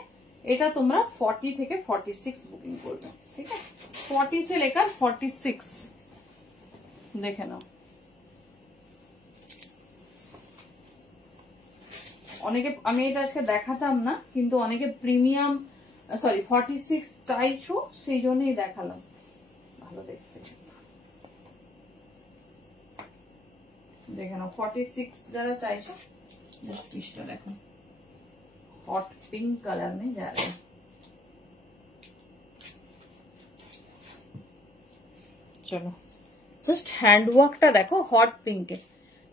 এটা তোমরা 40 থেকে 46 বুকিং করবে, ঠিক আছে, 40 से लेकर 46 দেখে নাও। অনেকে, আমি এটা আজকে দেখাতাম না, কিন্তু অনেকে প্রিমিয়াম 46 চাইছো, সেই জন্যই দেখালাম, ভালো দেখতে। দেখে নাও 46 যারা চাইছো, পিসটা দেখো, हॉट पिंक कलर में जा रहे हैं। चलो জাস্ট হ্যান্ড ওয়ার্কটা দেখো, হট পিঙ্কে,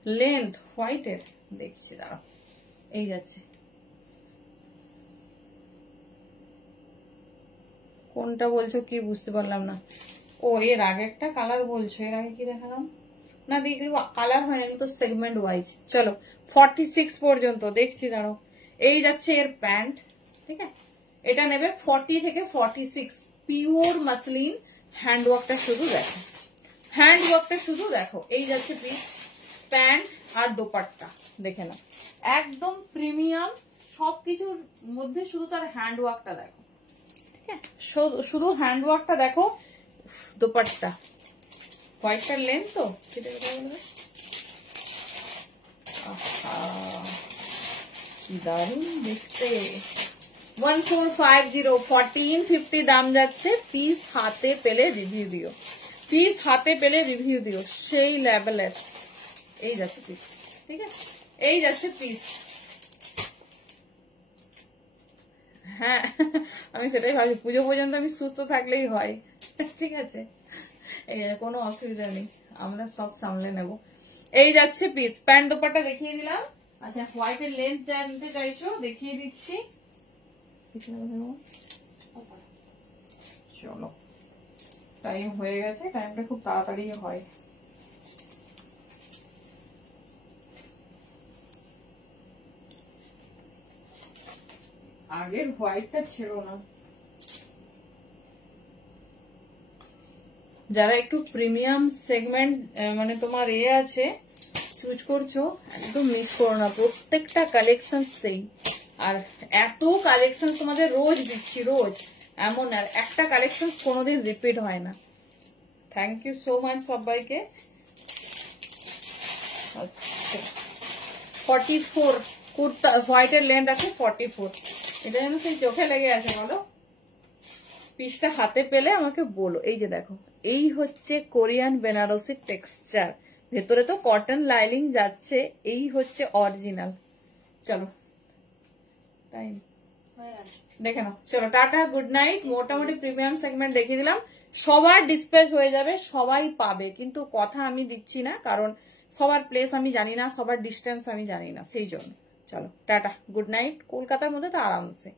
লেন্থ হোয়াইটের, দেখছি দাঁড়াও, এই যাচ্ছে, কোনটা বলছো কি বুঝতে পারলাম না। ও এর আগে একটা কালার বলছো, এর আগে কি দেখালাম না, দেখলি কালার হয় না, তো সেগমেন্ট ওয়াইজ। চলো 46 পর্যন্ত দেখছি, দাঁড়াও, এই যাচ্ছে এর প্যান্ট, ঠিক আছে, এটা নেবে 40 থেকে 46, পিওর মাসলিন। হ্যান্ড ওয়ার্কটা শুধু দেখো, হ্যান্ড ওয়ার্কটা শুধু দেখো, এই যাচ্ছে পিস, প্যান্ট আর দোপাট্টা দেখে নাও, একদম প্রিমিয়াম, সবকিছুর মধ্যে শুধু তার হ্যান্ড ওয়ার্কটা দেখো, ঠিক আছে, শুধু হ্যান্ড ওয়ার্কটা দেখো। দোপাট্টা হোয়াইটটার লেন্থ তো সেটা বলবে, কি দারুণ দেখতে। 1450, 1450 দাম যাচ্ছে, পিস হাতে পেলে রিভিউ দিও, পিস হাতে পেলে রিভিউ দিও, সেই লেভেলের। এই যাচ্ছে পিস, ঠিক আছে, এই যাচ্ছে পিস। হ্যাঁ আমি সেটাই ভাবছি, পুজো পর্যন্ত আমি সুস্থ থাকলেই হয়, ঠিক আছে, এই কোনো অসুবিধা নেই, আমরা সব সামলে নেব। এই যাচ্ছে পিস, প্যান্ট দোপাট্টা দেখিয়ে দিলাম। আচ্ছা হোয়াইটের লেন্থ জানতে চাইছো, দেখিয়ে দিচ্ছি, চলো টাইম হয়ে গেছে, টাইমটা খুব তাড়াতাড়ি হয়। আগের হোয়াইটটা ছিল না। যারা একটু প্রিমিয়াম সেগমেন্ট মানে তোমার আছে চুজ করছো, একদম মিস করো না, প্রত্যেকটা কালেকশন সেই, আর এত কালেকশন তোমাদের রোজ দিচ্ছি, রোজ এমন, আর একটা কালেকশন কোনোদিন রিপিট হয় না। থ্যাংক ইউ সো মাচ সবাইকে। 44 কুর্তা, হোয়াইটের লেন্থ আছে 44, এটা যেন সেই চোখে লেগে আছে, বলো পিসটা হাতে পেলে আমাকে বলো। এই যে দেখো, এই হচ্ছে কোরিয়ান বেনারসি টেক্সচার, ভেতরে তো কটন লাইনিং যাচ্ছে, এই হচ্ছে অরিজিনাল। চলো টাইম দেখে নাও, চলো টাটা, গুড নাইট। মোটামুটি প্রিমিয়াম সেগমেন্ট দেখিয়ে দিলাম, সবার ডিসপ্যাচ হয়ে যাবে, সবাই পাবে, কিন্তু কথা আমি দিচ্ছি না, কারণ সবার প্লেস আমি জানি না, সবার ডিস্টেন্স আমি জানি না, সেই জন্য। চলো টাটা, গুড নাইট। কলকাতার মধ্যে তো আরামসে।